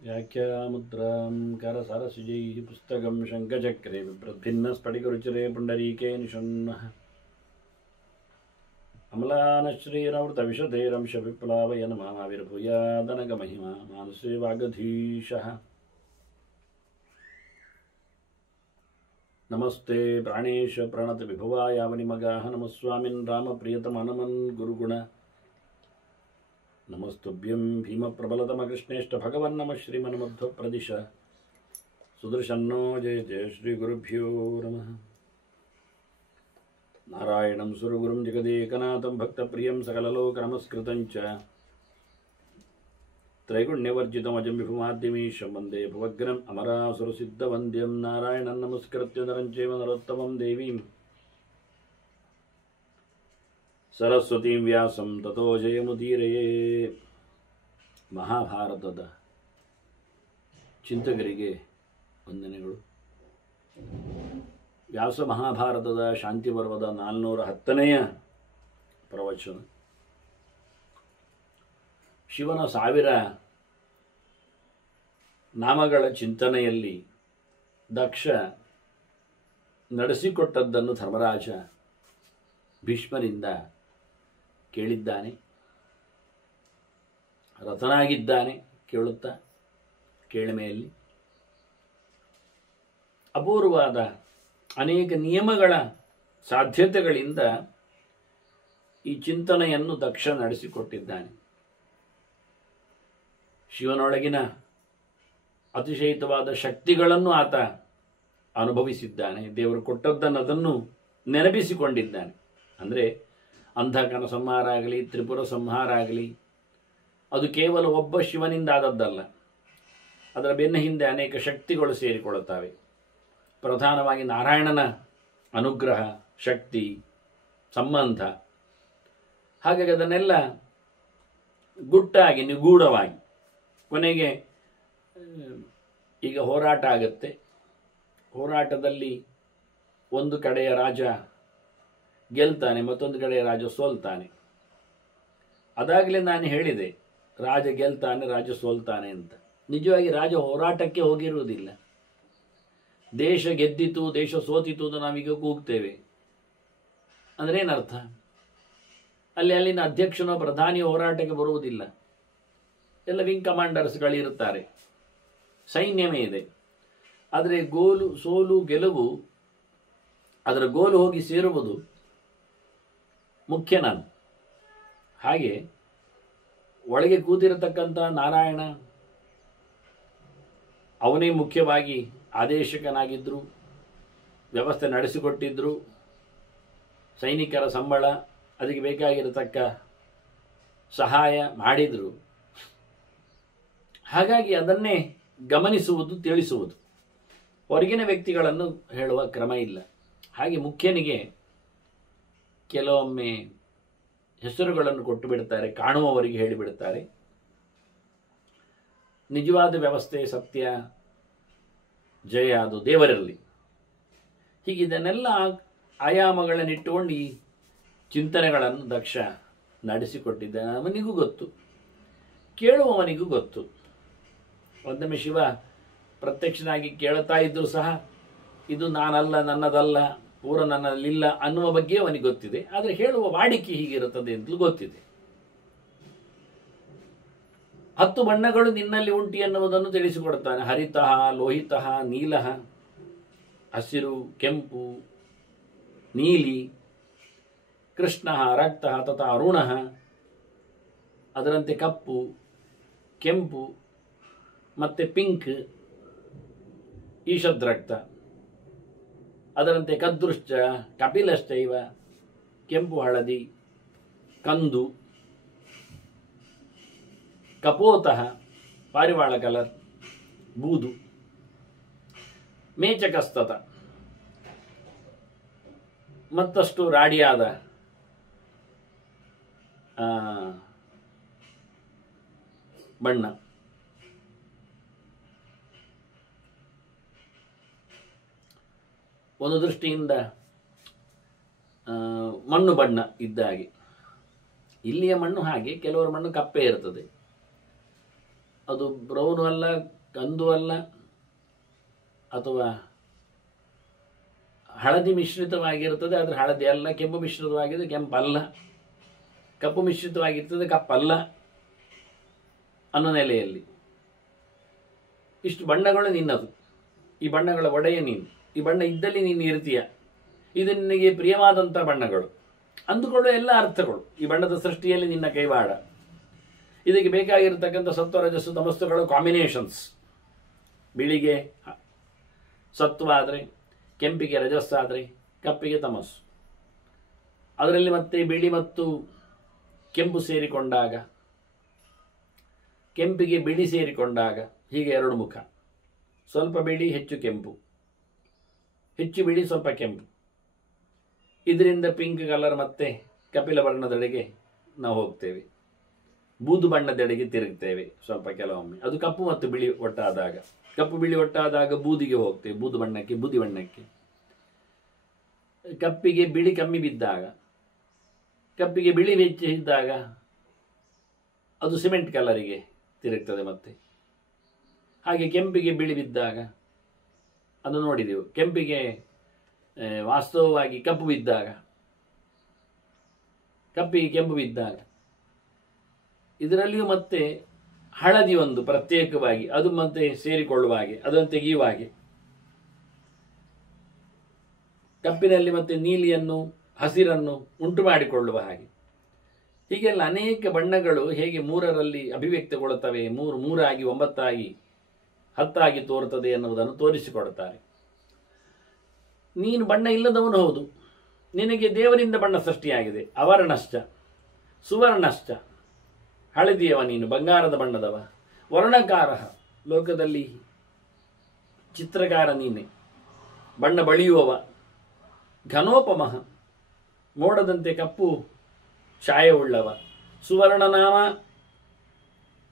व्याख्यामुद्रां करसारसिजैः पुस्तकं शङ्खचक्रे बिभ्रद्भिन्नस्फटिकरुचिरे पुण्डरीके निषण्णः अम्लानश्रीरमृतविशधेरंशविप्लावय नमाविर्भूयादनगमहिमा मानसे वागधीशः नमस्ते प्राणेश प्रणतविभवायावनिमगाः नमस्वामिन् रामप्रियतमनमन् गुरुगुण नमस्तुभ्यं भीमप्रबलतमकृष्णेष्ट भगवन्नमः श्रीमन्मध्वप्रदिश सुदर्शन्नो जय जय श्रीगुरुभ्यो नमः नारायणं सुरगुरुं जगदेकनाथं भक्तप्रियं सकललोकनमस्कृतं च त्रैगुण्यवर्जितमजं विभुमाद्यमीशं वन्दे भवग्रम् अमरासुरसिद्धवन्द्यं नारायणं नमस्कृत्य नरं चैव नरोत्तमं देवीं सरस्वतीं व्यासं ततो जयमुदीरये ಮಹಾಭಾರತದ ಚಿಂತಕರಿಗೆ ವಂದನೆಗಳು. ವ್ಯಾಸ ಮಹಾಭಾರತದ ಶಾಂತಿ ಪರ್ವದ 410ನೆಯ ಪ್ರವಚನ. ಶಿವನ 1000 ನಾಮಗಳ ಚಿಂತನೆಯಲ್ಲಿ ದಕ್ಷ ನಡೆಸಿಕೊಟ್ಟದ್ದನ್ನು ಧರ್ಮರಾಜ ಭೀಷ್ಮರಿಂದ ಕೇಳಿದ್ದಾನೆ. ರತನಾಗಿದ್ದಾನೆ ಕೇಳುತ್ತಾ. ಕೇಳಿಮೆಯಲ್ಲಿ ಅಪೂರ್ವವಾದ ಅನೇಕ ನಿಯಮಗಳ ಸಾಧ್ಯತೆಗಳಿಂದ ಈ ಚಿಂತನೆಯನ್ನು ದಕ್ಷ ನಡೆಸಿಕೊಟ್ಟಿದ್ದಾನೆ. ಶಿವನೊಳಗಿನ ಅತಿಶಯಿತವಾದ ಶಕ್ತಿಗಳನ್ನು ಆತ ಅನುಭವಿಸಿದ್ದಾನೆ. ದೇವರು ಕೊಟ್ಟದ್ದನ್ನು ಅದನ್ನು ನೆನಪಿಸಿಕೊಂಡಿದ್ದಾನೆ. ಅಂದರೆ ಅಂಧಕನ ಸಂಹಾರ ಆಗಲಿ, ತ್ರಿಪುರ ಸಂಹಾರ ಆಗಲಿ, ಅದು ಕೇವಲ ಒಬ್ಬ ಶಿವನಿಂದ ಆದದ್ದಲ್ಲ. ಅದರ ಬೆನ್ನ ಹಿಂದೆ ಅನೇಕ ಶಕ್ತಿಗಳು ಸೇರಿಕೊಳ್ಳುತ್ತವೆ. ಪ್ರಧಾನವಾಗಿ ನಾರಾಯಣನ ಅನುಗ್ರಹ, ಶಕ್ತಿ, ಸಂಬಂಧ. ಹಾಗಾಗಿ ಅದನ್ನೆಲ್ಲ ಗುಟ್ಟಾಗಿ ನಿಗೂಢವಾಗಿ ಕೊನೆಗೆ ಈಗ ಹೋರಾಟ ಆಗುತ್ತೆ. ಹೋರಾಟದಲ್ಲಿ ಒಂದು ಕಡೆಯ ರಾಜ ಗೆಲ್ತಾನೆ, ಮತ್ತೊಂದು ಕಡೆಯ ರಾಜ ಸೋಲ್ತಾನೆ. ಅದಾಗಲೇ ನಾನು ಹೇಳಿದೆ, ರಾಜ ಗೆಲ್ತಾನೆ, ರಾಜ ಸೋಲ್ತಾನೆ ಅಂತ. ನಿಜವಾಗಿ ರಾಜ ಹೋರಾಟಕ್ಕೆ ಹೋಗಿರುವುದಿಲ್ಲ. ದೇಶ ಗೆದ್ದಿತು, ದೇಶ ಸೋತಿತು ಅಂತ ನಾವೀಗ ಕೂಗ್ತೇವೆ. ಅಂದರೆ ಏನರ್ಥ? ಅಲ್ಲಿನ ಅಧ್ಯಕ್ಷನೋ ಪ್ರಧಾನಿಯೋ ಹೋರಾಟಕ್ಕೆ ಬರುವುದಿಲ್ಲ. ಎಲ್ಲ ವಿಂಗ್ ಕಮಾಂಡರ್ಸ್ಗಳಿರುತ್ತಾರೆ, ಸೈನ್ಯವೇ ಇದೆ. ಆದರೆ ಸೋಲು ಗೆಲುವು, ಅದರ ಗೋಲು ಹೋಗಿ ಸೇರುವುದು ಮುಖ್ಯ. ನಾನು ಹಾಗೆ ಒಳಗೆ ಕೂತಿರತಕ್ಕಂಥ ನಾರಾಯಣ, ಅವನೇ ಮುಖ್ಯವಾಗಿ ಆದೇಶಕನಾಗಿದ್ದರು, ವ್ಯವಸ್ಥೆ ನಡೆಸಿಕೊಟ್ಟಿದ್ದರು. ಸೈನಿಕರ ಸಂಬಳ, ಅದಕ್ಕೆ ಬೇಕಾಗಿರತಕ್ಕ ಸಹಾಯ ಮಾಡಿದರು. ಹಾಗಾಗಿ ಅದನ್ನೇ ಗಮನಿಸುವುದು, ತಿಳಿಸುವುದು. ಹೊರಗಿನ ವ್ಯಕ್ತಿಗಳನ್ನು ಹೇಳುವ ಕ್ರಮ ಇಲ್ಲ. ಹಾಗೆ ಮುಖ್ಯನಿಗೆ ಕೆಲವೊಮ್ಮೆ ಹೆಸರುಗಳನ್ನು ಕೊಟ್ಟು ಬಿಡ್ತಾರೆ, ಕಾಣುವವರಿಗೆ ಹೇಳಿಬಿಡ್ತಾರೆ. ನಿಜವಾದ ವ್ಯವಸ್ಥೆ, ಸತ್ಯ, ಜಯ ಅದು ದೇವರಲ್ಲಿ. ಹೀಗೆ ಇದನ್ನೆಲ್ಲ ಆಯಾಮಗಳನ್ನಿಟ್ಟುಕೊಂಡು ಈ ಚಿಂತನೆಗಳನ್ನು ದಕ್ಷ ನಡೆಸಿಕೊಟ್ಟಿದ್ದಾನೆ. ಅವನಿಗೂ ಗೊತ್ತು, ಕೇಳುವವನಿಗೂ ಗೊತ್ತು. ಒಂದೊಮ್ಮೆ ಶಿವ ಪ್ರತ್ಯಕ್ಷನಾಗಿ ಕೇಳುತ್ತಾ ಇದ್ದರೂ ಸಹ ಇದು ನಾನಲ್ಲ, ನನ್ನದಲ್ಲ, ಪೂರ ನನ್ನಲ್ಲಿಲ್ಲ ಅನ್ನುವ ಬಗ್ಗೆ ಅವನಿಗೆ ಗೊತ್ತಿದೆ. ಆದರೆ ಹೇಳುವ ವಾಡಿಕೆ ಹೀಗಿರುತ್ತದೆ ಅಂತಲೂ ಗೊತ್ತಿದೆ. 10 ಬಣ್ಣಗಳು ನಿನ್ನಲ್ಲಿ ಉಂಟು ಎನ್ನುವುದನ್ನು ತಿಳಿಸಿಕೊಡ್ತಾನೆ. ಹರಿತಃ, ಲೋಹಿತಃ, ನೀಲಃ, ಹಸಿರು, ಕೆಂಪು, ನೀಲಿ, ಕೃಷ್ಣ, ರಕ್ತ ತಥಾ ಅರುಣ, ಅದರಂತೆ ಕಪ್ಪು, ಕೆಂಪು, ಮತ್ತೆ ಪಿಂಕ್, ಈಷದ್ರಕ್ತ, ಅದರಂತೆ ಕದೃಶ್ಚ, ಕಪಿಲಶ್ಚೈವ, ಕೆಂಪು ಹಳದಿ, ಕಂದು, ಕಪೋತಃ, ಪಾರಿವಾಳ ಕಲರ್, ಬೂದು, ಮೇಚಕಸ್ತತ, ಮತ್ತಷ್ಟು ರಾಡಿಯಾದ ಬಣ್ಣ. ಒಂದು ದೃಷ್ಟಿಯಿಂದ ಮಣ್ಣು ಬಣ್ಣ ಇದ್ದ ಹಾಗೆ. ಇಲ್ಲಿಯ ಮಣ್ಣು ಹಾಗೆ, ಕೆಲವರ ಮಣ್ಣು ಕಪ್ಪೆ ಇರ್ತದೆ. ಅದು ಬ್ರೌನು ಅಲ್ಲ, ಕಂದು ಅಲ್ಲ, ಅಥವಾ ಹಳದಿ ಮಿಶ್ರಿತವಾಗಿರುತ್ತದೆ, ಆದರೆ ಹಳದಿ ಅಲ್ಲ. ಕೆಂಪು ಮಿಶ್ರಿತವಾಗಿದೆ, ಕೆಂಪಲ್ಲ. ಕಪ್ಪು ಮಿಶ್ರಿತವಾಗಿರ್ತದೆ, ಕಪ್ಪಲ್ಲ ಅನ್ನೋ ನೆಲೆಯಲ್ಲಿ ಇಷ್ಟು ಬಣ್ಣಗಳು ನಿನ್ನದು. ಈ ಬಣ್ಣಗಳ ಒಡೆಯ ನೀನು. ಈ ಬಣ್ಣ ಇದ್ದಲ್ಲಿ ನೀನು ಇರ್ತೀಯ. ಇದು ನಿನಗೆ ಪ್ರಿಯವಾದಂಥ ಬಣ್ಣಗಳು ಅಂದುಕೊಳ್ಳುವ ಎಲ್ಲ ಅರ್ಥಗಳು. ಈ ಬಣ್ಣದ ಸೃಷ್ಟಿಯಲ್ಲಿ ನಿನ್ನ ಕೈವಾಡ. ಇದಕ್ಕೆ ಬೇಕಾಗಿರತಕ್ಕಂಥ ಸತ್ವ ರಜಸ್ಸು ತಮಸ್ಸುಗಳು ಕಾಂಬಿನೇಷನ್ಸ್. ಬಿಳಿಗೆ ಸತ್ವ ಆದರೆ, ಕೆಂಪಿಗೆ ರಜಸ್ಸಾದರೆ, ಕಪ್ಪಿಗೆ ತಮಸ್ಸು. ಅದರಲ್ಲಿ ಮತ್ತೆ ಬಿಳಿ ಮತ್ತು ಕೆಂಪು ಸೇರಿಕೊಂಡಾಗ, ಕೆಂಪಿಗೆ ಬಿಳಿ ಸೇರಿಕೊಂಡಾಗ ಹೀಗೆ ಎರಡು ಮುಖ. ಸ್ವಲ್ಪ ಬಿಳಿ, ಹೆಚ್ಚು ಕೆಂಪು, ಹೆಚ್ಚು ಬಿಳಿ, ಸ್ವಲ್ಪ ಕೆಂಪು. ಇದರಿಂದ ಪಿಂಕ್ ಕಲರ್ ಮತ್ತೆ ಕಪಿಲ ವರ್ಣದೆಡೆಗೆ ನಾವು ಹೋಗ್ತೇವೆ. ಬೂದು ಬಣ್ಣದೆಡೆಗೆ ತಿರುಗ್ತೇವೆ ಸ್ವಲ್ಪ ಕೆಲವೊಮ್ಮೆ. ಅದು ಕಪ್ಪು ಮತ್ತು ಬಿಳಿ ಒಟ್ಟಾದಾಗ, ಕಪ್ಪು ಬಿಳಿ ಒಟ್ಟಾದಾಗ ಬೂದಿಗೆ ಹೋಗ್ತೇವೆ, ಬೂದು ಬಣ್ಣಕ್ಕೆ, ಬೂದಿ ಬಣ್ಣಕ್ಕೆ. ಕಪ್ಪಿಗೆ ಬಿಳಿ ಕಮ್ಮಿ ಬಿದ್ದಾಗ, ಕಪ್ಪಿಗೆ ಬಿಳಿ ಹೆಚ್ಚಿದ್ದಾಗ ಅದು ಸಿಮೆಂಟ್ ಕಲರಿಗೆ ತಿರುಗ್ತದೆ ಮತ್ತೆ. ಹಾಗೆ ಕೆಂಪಿಗೆ ಬಿಳಿ ಬಿದ್ದಾಗ ಅದು ನೋಡಿದೆವು. ಕೆಂಪಿಗೆ ವಾಸ್ತವವಾಗಿ ಕಪ್ಪು ಬಿದ್ದಾಗ, ಕಪ್ಪಿಗೆ ಕೆಂಪು ಬಿದ್ದಾಗ, ಇದರಲ್ಲಿಯೂ ಮತ್ತೆ ಹಳದಿ ಒಂದು ಪ್ರತ್ಯೇಕವಾಗಿ ಅದು ಮತ್ತೆ ಸೇರಿಕೊಳ್ಳುವ ಹಾಗೆ, ಅದನ್ನು ತೆಗೆಯುವ ಹಾಗೆ. ಕಪ್ಪಿನಲ್ಲಿ ಮತ್ತೆ ನೀಲಿಯನ್ನು, ಹಸಿರನ್ನು ಉಂಟು ಮಾಡಿಕೊಳ್ಳುವ ಹಾಗೆ. ಹೀಗೆಲ್ಲ ಅನೇಕ ಬಣ್ಣಗಳು ಹೇಗೆ ಮೂರರಲ್ಲಿ ಅಭಿವ್ಯಕ್ತಿಗೊಳ್ಳುತ್ತವೆ, ಮೂರಾಗಿ 9 10 ತೋರುತ್ತದೆ ಎನ್ನುವುದನ್ನು ತೋರಿಸಿಕೊಡುತ್ತಾರೆ. ನೀನು ಬಣ್ಣ ಇಲ್ಲದವನು ಹೌದು. ನಿನಗೆ ದೇವರಿಂದ ಬಣ್ಣ ಸೃಷ್ಟಿಯಾಗಿದೆ. ಅವರ್ಣಶ್ಚ ಸುವರ್ಣಶ್ಚ, ಹಳದಿಯವ ನೀನು, ಬಂಗಾರದ ಬಣ್ಣದವ. ವರ್ಣಕಾರ, ಲೋಕದಲ್ಲಿ ಚಿತ್ರಕಾರ ನೀನೆ, ಬಣ್ಣ ಬಳಿಯುವವ. ಘನೋಪಮಃ, ಮೋಡದಂತೆ ಕಪ್ಪು ಛಾಯವುಳ್ಳವ. ಸುವರ್ಣನಾಮ,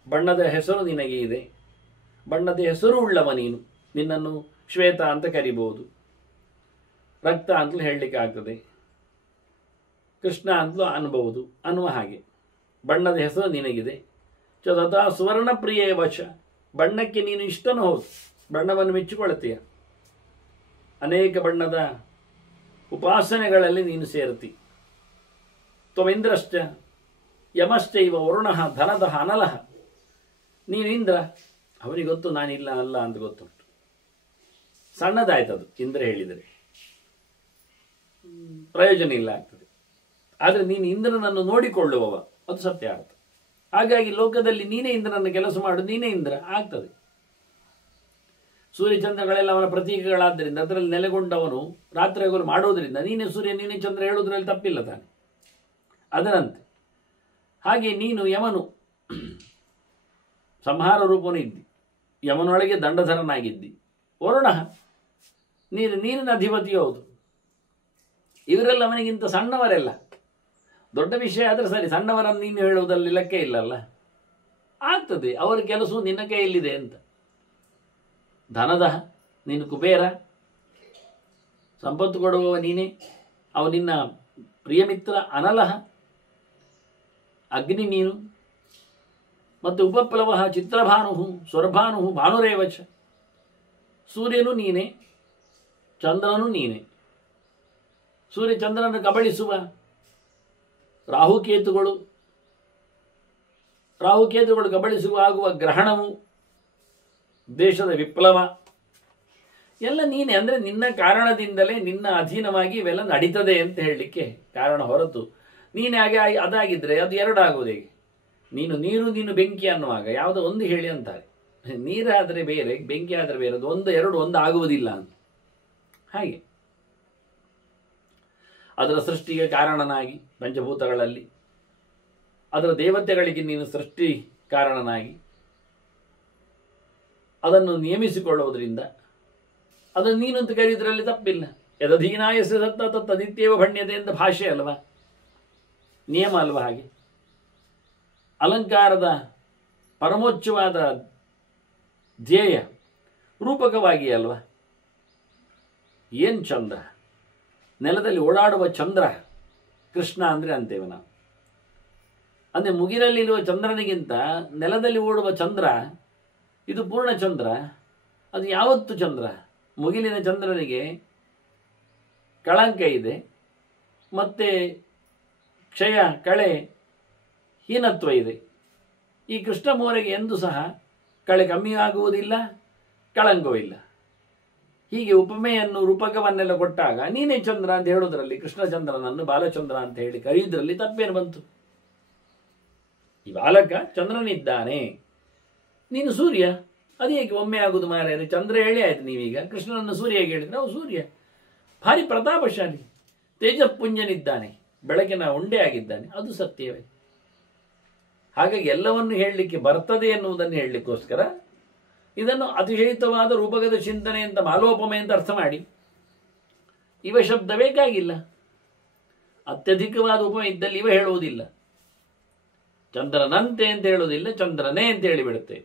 ಬಣ್ಣದ ಹೆಸರು ನಿನಗೆ ಇದೆ. ಬಣ್ಣದ ಹೆಸರು ಉಳ್ಳವ ನೀನು. ನಿನ್ನನ್ನು ಶ್ವೇತ ಅಂತ ಕರಿಬಹುದು, ರಕ್ತ ಅಂತಲೂ ಹೇಳಲಿಕ್ಕೆ ಆಗ್ತದೆ, ಕೃಷ್ಣ ಅಂತಲೂ ಅನ್ಬಹುದು ಅನ್ನುವ ಹಾಗೆ ಬಣ್ಣದ ಹೆಸರು ನಿನಗಿದೆ. ತಥಾ ಸುವರ್ಣ ಪ್ರಿಯೇ ವಶ, ಬಣ್ಣಕ್ಕೆ ನೀನು ಇಷ್ಟನೂ ಹೌದು, ಬಣ್ಣವನ್ನು ಮೆಚ್ಚಿಕೊಳ್ಳುತ್ತೀಯ. ಅನೇಕ ಬಣ್ಣದ ಉಪಾಸನೆಗಳಲ್ಲಿ ನೀನು ಸೇರ್ತಿ. ತ್ವಮಿಂದ್ರಶ್ಚ ಯಮಶ್ಚೈವ ವರುಣಃ ಧನದಃ ಅನಲಃ. ನೀನು ಇಂದ್ರ, ಅವನಿಗೆ ಗೊತ್ತು ನಾನಿಲ್ಲ ಅಲ್ಲ ಅಂತ ಗೊತ್ತುಂಟು. ಸಣ್ಣದಾಯ್ತದು ಇಂದ್ರ ಹೇಳಿದರೆ, ಪ್ರಯೋಜನ ಇಲ್ಲ ಆಗ್ತದೆ. ಆದರೆ ನೀನು ಇಂದ್ರನನ್ನು ನೋಡಿಕೊಳ್ಳುವವ, ಅದು ಸತ್ಯ ಅರ್ಥ. ಹಾಗಾಗಿ ಲೋಕದಲ್ಲಿ ನೀನೇ ಇಂದ್ರನನ್ನು ಕೆಲಸ ಮಾಡು, ನೀನೇ ಇಂದ್ರ ಆಗ್ತದೆ. ಸೂರ್ಯಚಂದ್ರಗಳೆಲ್ಲ ಅವನ ಪ್ರತೀಕಗಳಾದ್ದರಿಂದ ಅದರಲ್ಲಿ ನೆಲೆಗೊಂಡವನು ರಾತ್ರಿ ಹಗಲು ಮಾಡೋದ್ರಿಂದ ನೀನೇ ಸೂರ್ಯ ನೀನೇ ಚಂದ್ರ ಹೇಳುವುದರಲ್ಲಿ ತಪ್ಪಿಲ್ಲ ತಾನೆ. ಅದರಂತೆ ಹಾಗೆ ನೀನು ಯಮನು ಸಂಹಾರ ರೂಪನು ಇದ್ದಿ, ಯಮನೊಳಗೆ ದಂಡಧರನಾಗಿದ್ದಿ. ವರುಣ, ನೀರಿನ ಅಧಿಪತಿಯೂ ಹೌದು. ಇವರೆಲ್ಲ ಅವನಿಗಿಂತ ಸಣ್ಣವರೆಲ್ಲ. ದೊಡ್ಡ ವಿಷಯ ಆದರೆ ಸರಿ, ಸಣ್ಣವರನ್ನು ನೀನು ಹೇಳುವುದಲ್ಲಿ ಲೆಕ್ಕ ಇಲ್ಲಲ್ಲ, ಆಗ್ತದೆ. ಅವರ ಕೆಲಸವು ನಿನ್ನ ಕೈಯಲ್ಲಿದೆ ಅಂತ. ಧನದ, ನೀನು ಕುಬೇರ, ಸಂಪತ್ತು ಕೊಡುವವ ನೀನೇ. ಅವ ನಿನ್ನ ಪ್ರಿಯಮಿತ್ರ. ಅನಲಹ, ಅಗ್ನಿ ನೀನು. ಮತ್ತು ಉಪಪ್ಲವ ಚಿತ್ರಭಾನು ಸ್ವರಭಾನು ಭಾನುರೇವಚ, ಸೂರ್ಯನು ನೀನೇ, ಚಂದ್ರನು ನೀನೇ. ಸೂರ್ಯ ಚಂದ್ರನನ್ನು ಕಬಳಿಸುವ ರಾಹುಕೇತುಗಳು ಕಬಳಿಸುವ ಆಗುವ ಗ್ರಹಣವು, ದೇಶದ ವಿಪ್ಲವ ಎಲ್ಲ ನೀನೆ. ಅಂದರೆ ನಿನ್ನ ಕಾರಣದಿಂದಲೇ, ನಿನ್ನ ಅಧೀನವಾಗಿ ಇವೆಲ್ಲ ನಡೀತದೆ ಅಂತ ಹೇಳಲಿಕ್ಕೆ ಕಾರಣ ಹೊರತು ನೀನೇ ಹಾಗೆ ಅದಾಗಿದ್ದರೆ ಅದು ಎರಡಾಗುವುದು ಹೇಗೆ? ನೀನು ನೀರು, ನೀನು ಬೆಂಕಿ ಅನ್ನುವಾಗ ಯಾವುದೋ ಒಂದು ಹೇಳಿ ಅಂತಾರೆ. ನೀರಾದರೆ ಬೇರೆ, ಬೆಂಕಿ ಆದರೆ ಬೇರೆ, ಅದು ಎರಡು ಆಗುವುದಿಲ್ಲ ಅಂತ. ಹಾಗೆ ಅದರ ಸೃಷ್ಟಿಗೆ ಕಾರಣನಾಗಿ ಪಂಚಭೂತಗಳಲ್ಲಿ, ಅದರ ದೇವತೆಗಳಿಗೆ ನೀನು ಸೃಷ್ಟಿ ಕಾರಣನಾಗಿ ಅದನ್ನು ನಿಯಮಿಸಿಕೊಳ್ಳುವುದರಿಂದ ಅದನ್ನು ನೀನು ಅಂತ ಕರೆಯುವುದರಲ್ಲಿ ತಪ್ಪಿಲ್ಲ. ಯದಧೀನಾಯ ಸತ್ತ ತದಿತ್ಯವ ಭಣ್ಯತೆ ಅಂತ ಭಾಷೆ ಅಲ್ವಾ, ನಿಯಮ ಅಲ್ವಾ? ಹಾಗೆ ಅಲಂಕಾರದ ಪರಮೋಚ್ಚವಾದ ಧ್ಯೇಯ ರೂಪಕವಾಗಿ ಅಲ್ವಾ? ಏನು ಚಂದ್ರ, ನೆಲದಲ್ಲಿ ಓಡಾಡುವ ಚಂದ್ರ ಕೃಷ್ಣ ಅಂದರೆ ಅಂತೇವೆ ನಾವು. ಅಂದರೆ ಮುಗಿಲಲ್ಲಿರುವ ಚಂದ್ರನಿಗಿಂತ ನೆಲದಲ್ಲಿ ಓಡುವ ಚಂದ್ರ ಇದು ಪೂರ್ಣಚಂದ್ರ, ಅದು ಯಾವತ್ತು ಚಂದ್ರ? ಮುಗಿಲಿನ ಚಂದ್ರನಿಗೆ ಕಳಂಕ ಇದೆ, ಮತ್ತೆ ಕ್ಷಯ, ಕಳೆ, ಹೀನತ್ವ ಇದೆ. ಈ ಕೃಷ್ಣಮೂರೆಗೆ ಎಂದೂ ಸಹ ಕಳೆ ಕಮ್ಮಿ ಆಗುವುದಿಲ್ಲ, ಕಳಂಕವೂ ಇಲ್ಲ. ಹೀಗೆ ಉಪಮೆಯನ್ನು ರೂಪಕವನ್ನೆಲ್ಲ ಕೊಟ್ಟಾಗ ನೀನೇ ಚಂದ್ರ ಅಂತ ಹೇಳೋದ್ರಲ್ಲಿ, ಕೃಷ್ಣಚಂದ್ರನನ್ನು ಬಾಲಚಂದ್ರ ಅಂತ ಹೇಳಿ ಕರೆಯುವುದರಲ್ಲಿ ತಪ್ಪೇನು ಬಂತು? ಈ ಬಾಲಕ ಚಂದ್ರನಿದ್ದಾನೆ, ನೀನು ಸೂರ್ಯ, ಅದೇಕೆ ಒಮ್ಮೆ ಆಗುದು ಮಾರ್ಯಾರೆ? ಚಂದ್ರ ಹೇಳಿ ಆಯ್ತು ನೀವೀಗ, ಕೃಷ್ಣನನ್ನು ಸೂರ್ಯ ಹೇಗೆ ಹೇಳಿದ್ರೆ ನಾವು ಸೂರ್ಯ ಭಾರಿ ಪ್ರತಾಪಶಾಲಿ, ತೇಜಪುಂಜನಿದ್ದಾನೆ, ಬೆಳಕಿನ ಉಂಡೆ ಆಗಿದ್ದಾನೆ, ಅದು ಸತ್ಯವೇ. ಹಾಗಾಗಿ ಎಲ್ಲವನ್ನು ಹೇಳಲಿಕ್ಕೆ ಬರ್ತದೆ ಎನ್ನುವುದನ್ನು ಹೇಳಲಿಕ್ಕೋಸ್ಕರ ಇದನ್ನು ಅತಿಶಯಿತವಾದ ರೂಪಕದ ಚಿಂತನೆ ಅಂತ, ಮಾಲೋಪಮೆ ಅಂತ ಅರ್ಥ ಮಾಡಿ. ಇವ ಶಬ್ದ ಬೇಕಾಗಿಲ್ಲ, ಅತ್ಯಧಿಕವಾದ ಉಪಮೆ ಇದ್ದಲ್ಲಿ ಇವ ಹೇಳುವುದಿಲ್ಲ. ಚಂದ್ರನಂತೆ ಅಂತ ಹೇಳುವುದಿಲ್ಲ, ಚಂದ್ರನೇ ಅಂತ ಹೇಳಿಬಿಡುತ್ತೆ.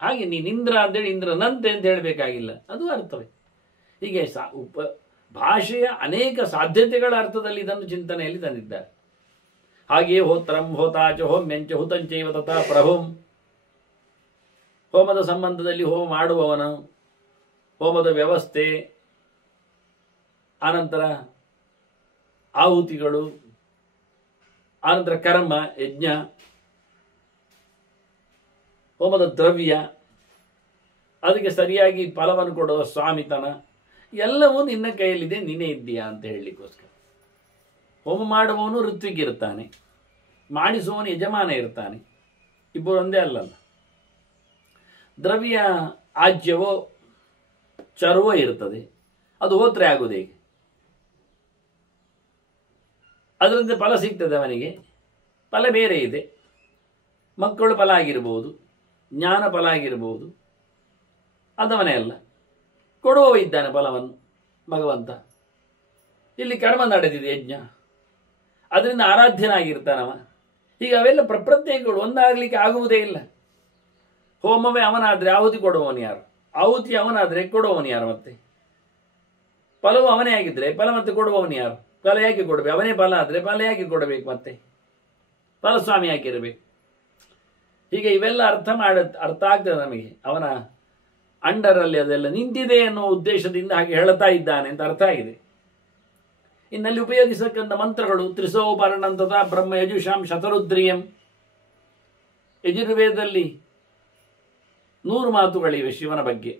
ಹಾಗೆ ನೀನು ಇಂದ್ರ ಅಂತೇಳಿ ಇಂದ್ರನಂತೆ ಅಂತ ಹೇಳಬೇಕಾಗಿಲ್ಲ, ಅದು ಅರ್ಥವೇ. ಹೀಗೆ ಭಾಷೆಯ ಅನೇಕ ಸಾಧ್ಯತೆಗಳ ಅರ್ಥದಲ್ಲಿ ಇದನ್ನು ಚಿಂತನೆಯಲ್ಲಿ ತಂದಿದ್ದಾರೆ. ಹಾಗೆಯೇ ಹೋತ್ರಂ ಹೋತಾಚ ಹೋಮ್ಯಂಚ ಹುತಂಚೈವ ತಥಾ ಪ್ರಭುಂ, ಹೋಮದ ಸಂಬಂಧದಲ್ಲಿ ಹೋಮ ಮಾಡುವವನು, ಹೋಮದ ವ್ಯವಸ್ಥೆ, ಆನಂತರ ಆಹುತಿಗಳು, ಆನಂತರ ಕರ್ಮ, ಯಜ್ಞ, ಹೋಮದ ದ್ರವ್ಯ, ಅದಕ್ಕೆ ಸರಿಯಾಗಿ ಫಲವನ್ನು ಕೊಡುವ ಸ್ವಾಮಿತನ, ಎಲ್ಲವೂ ನಿನ್ನ ಕೈಯಲ್ಲಿದೆ, ನೀನೇ ಇದ್ದೀಯಾ ಅಂತ ಹೇಳಲಿಕ್ಕೋಸ್ಕರ. ಹೋಮ ಮಾಡುವವನು ಋತ್ವಿಗಿರ್ತಾನೆ, ಮಾಡಿಸುವವನು ಯಜಮಾನ ಇರ್ತಾನೆ, ಇಬ್ಬರು ಒಂದೇ ಅಲ್ಲಲ್ಲ. ದ್ರವ್ಯ ಆಜ್ಯವೋ ಚರ್ವೋ ಇರ್ತದೆ, ಅದು ಹೋತ್ರೆ ಆಗುವುದು ಹೇಗೆ? ಅದರಿಂದ ಫಲ ಸಿಗ್ತದೆ ಅವನಿಗೆ, ಫಲ ಬೇರೆ ಇದೆ. ಮಕ್ಕಳು ಫಲ ಆಗಿರ್ಬೋದು, ಜ್ಞಾನ ಫಲ ಆಗಿರ್ಬೋದು, ಅದವನೇ ಅಲ್ಲ, ಕೊಡುವವ ಇದ್ದಾನೆ ಫಲವನ್ನು ಭಗವಂತ. ಇಲ್ಲಿ ಕರ್ಮ ನಡೆದಿದೆ, ಯಜ್ಞ, ಅದರಿಂದ ಆರಾಧ್ಯನಾಗಿರ್ತಾನವ. ಈಗ ಅವೆಲ್ಲ ಪ್ರತ್ಯೇಕಗಳು, ಒಂದಾಗಲಿಕ್ಕೆ ಆಗುವುದೇ ಇಲ್ಲ. ಹೋಮವೇ ಅವನಾದರೆ ಆಹುತಿ ಕೊಡುವವನು ಯಾರು? ಆಹುತಿ ಅವನಾದರೆ ಕೊಡುವವನು ಯಾರು? ಮತ್ತೆ ಫಲವು ಅವನೇ ಆಗಿದ್ರೆ ಫಲ ಮತ್ತೆ ಕೊಡುವವನು ಯಾರು? ಫಲ ಯಾಕೆ ಕೊಡಬೇಕು? ಅವನೇ ಫಲ ಆದರೆ ಫಲ ಯಾಕೆ ಕೊಡಬೇಕು? ಮತ್ತೆ ಫಲಸ್ವಾಮಿ ಯಾಕಿರಬೇಕು? ಹೀಗೆ ಇವೆಲ್ಲ ಅರ್ಥ ಆಗ್ತದೆ ನಮಗೆ. ಅವನ ಅಂಡರಲ್ಲಿ ಅದೆಲ್ಲ ನಿಂತಿದೆ ಎನ್ನುವ ಉದ್ದೇಶದಿಂದ ಹಾಗೆ ಹೇಳ್ತಾ ಇದ್ದಾನೆ ಅಂತ ಅರ್ಥ ಆಗಿದೆ. ಇನ್ನಲ್ಲಿ ಉಪಯೋಗಿಸತಕ್ಕಂಥ ಮಂತ್ರಗಳು ತ್ರಿಸೋಪರ್ಣಂತದ ಬ್ರಹ್ಮ ಯಜುಷಾಂ ಶತರುದ್ರಿಯಂ. ಯಜುರ್ವೇದದಲ್ಲಿ 100 ಮಾತುಗಳಿವೆ ಶಿವನ ಬಗ್ಗೆ.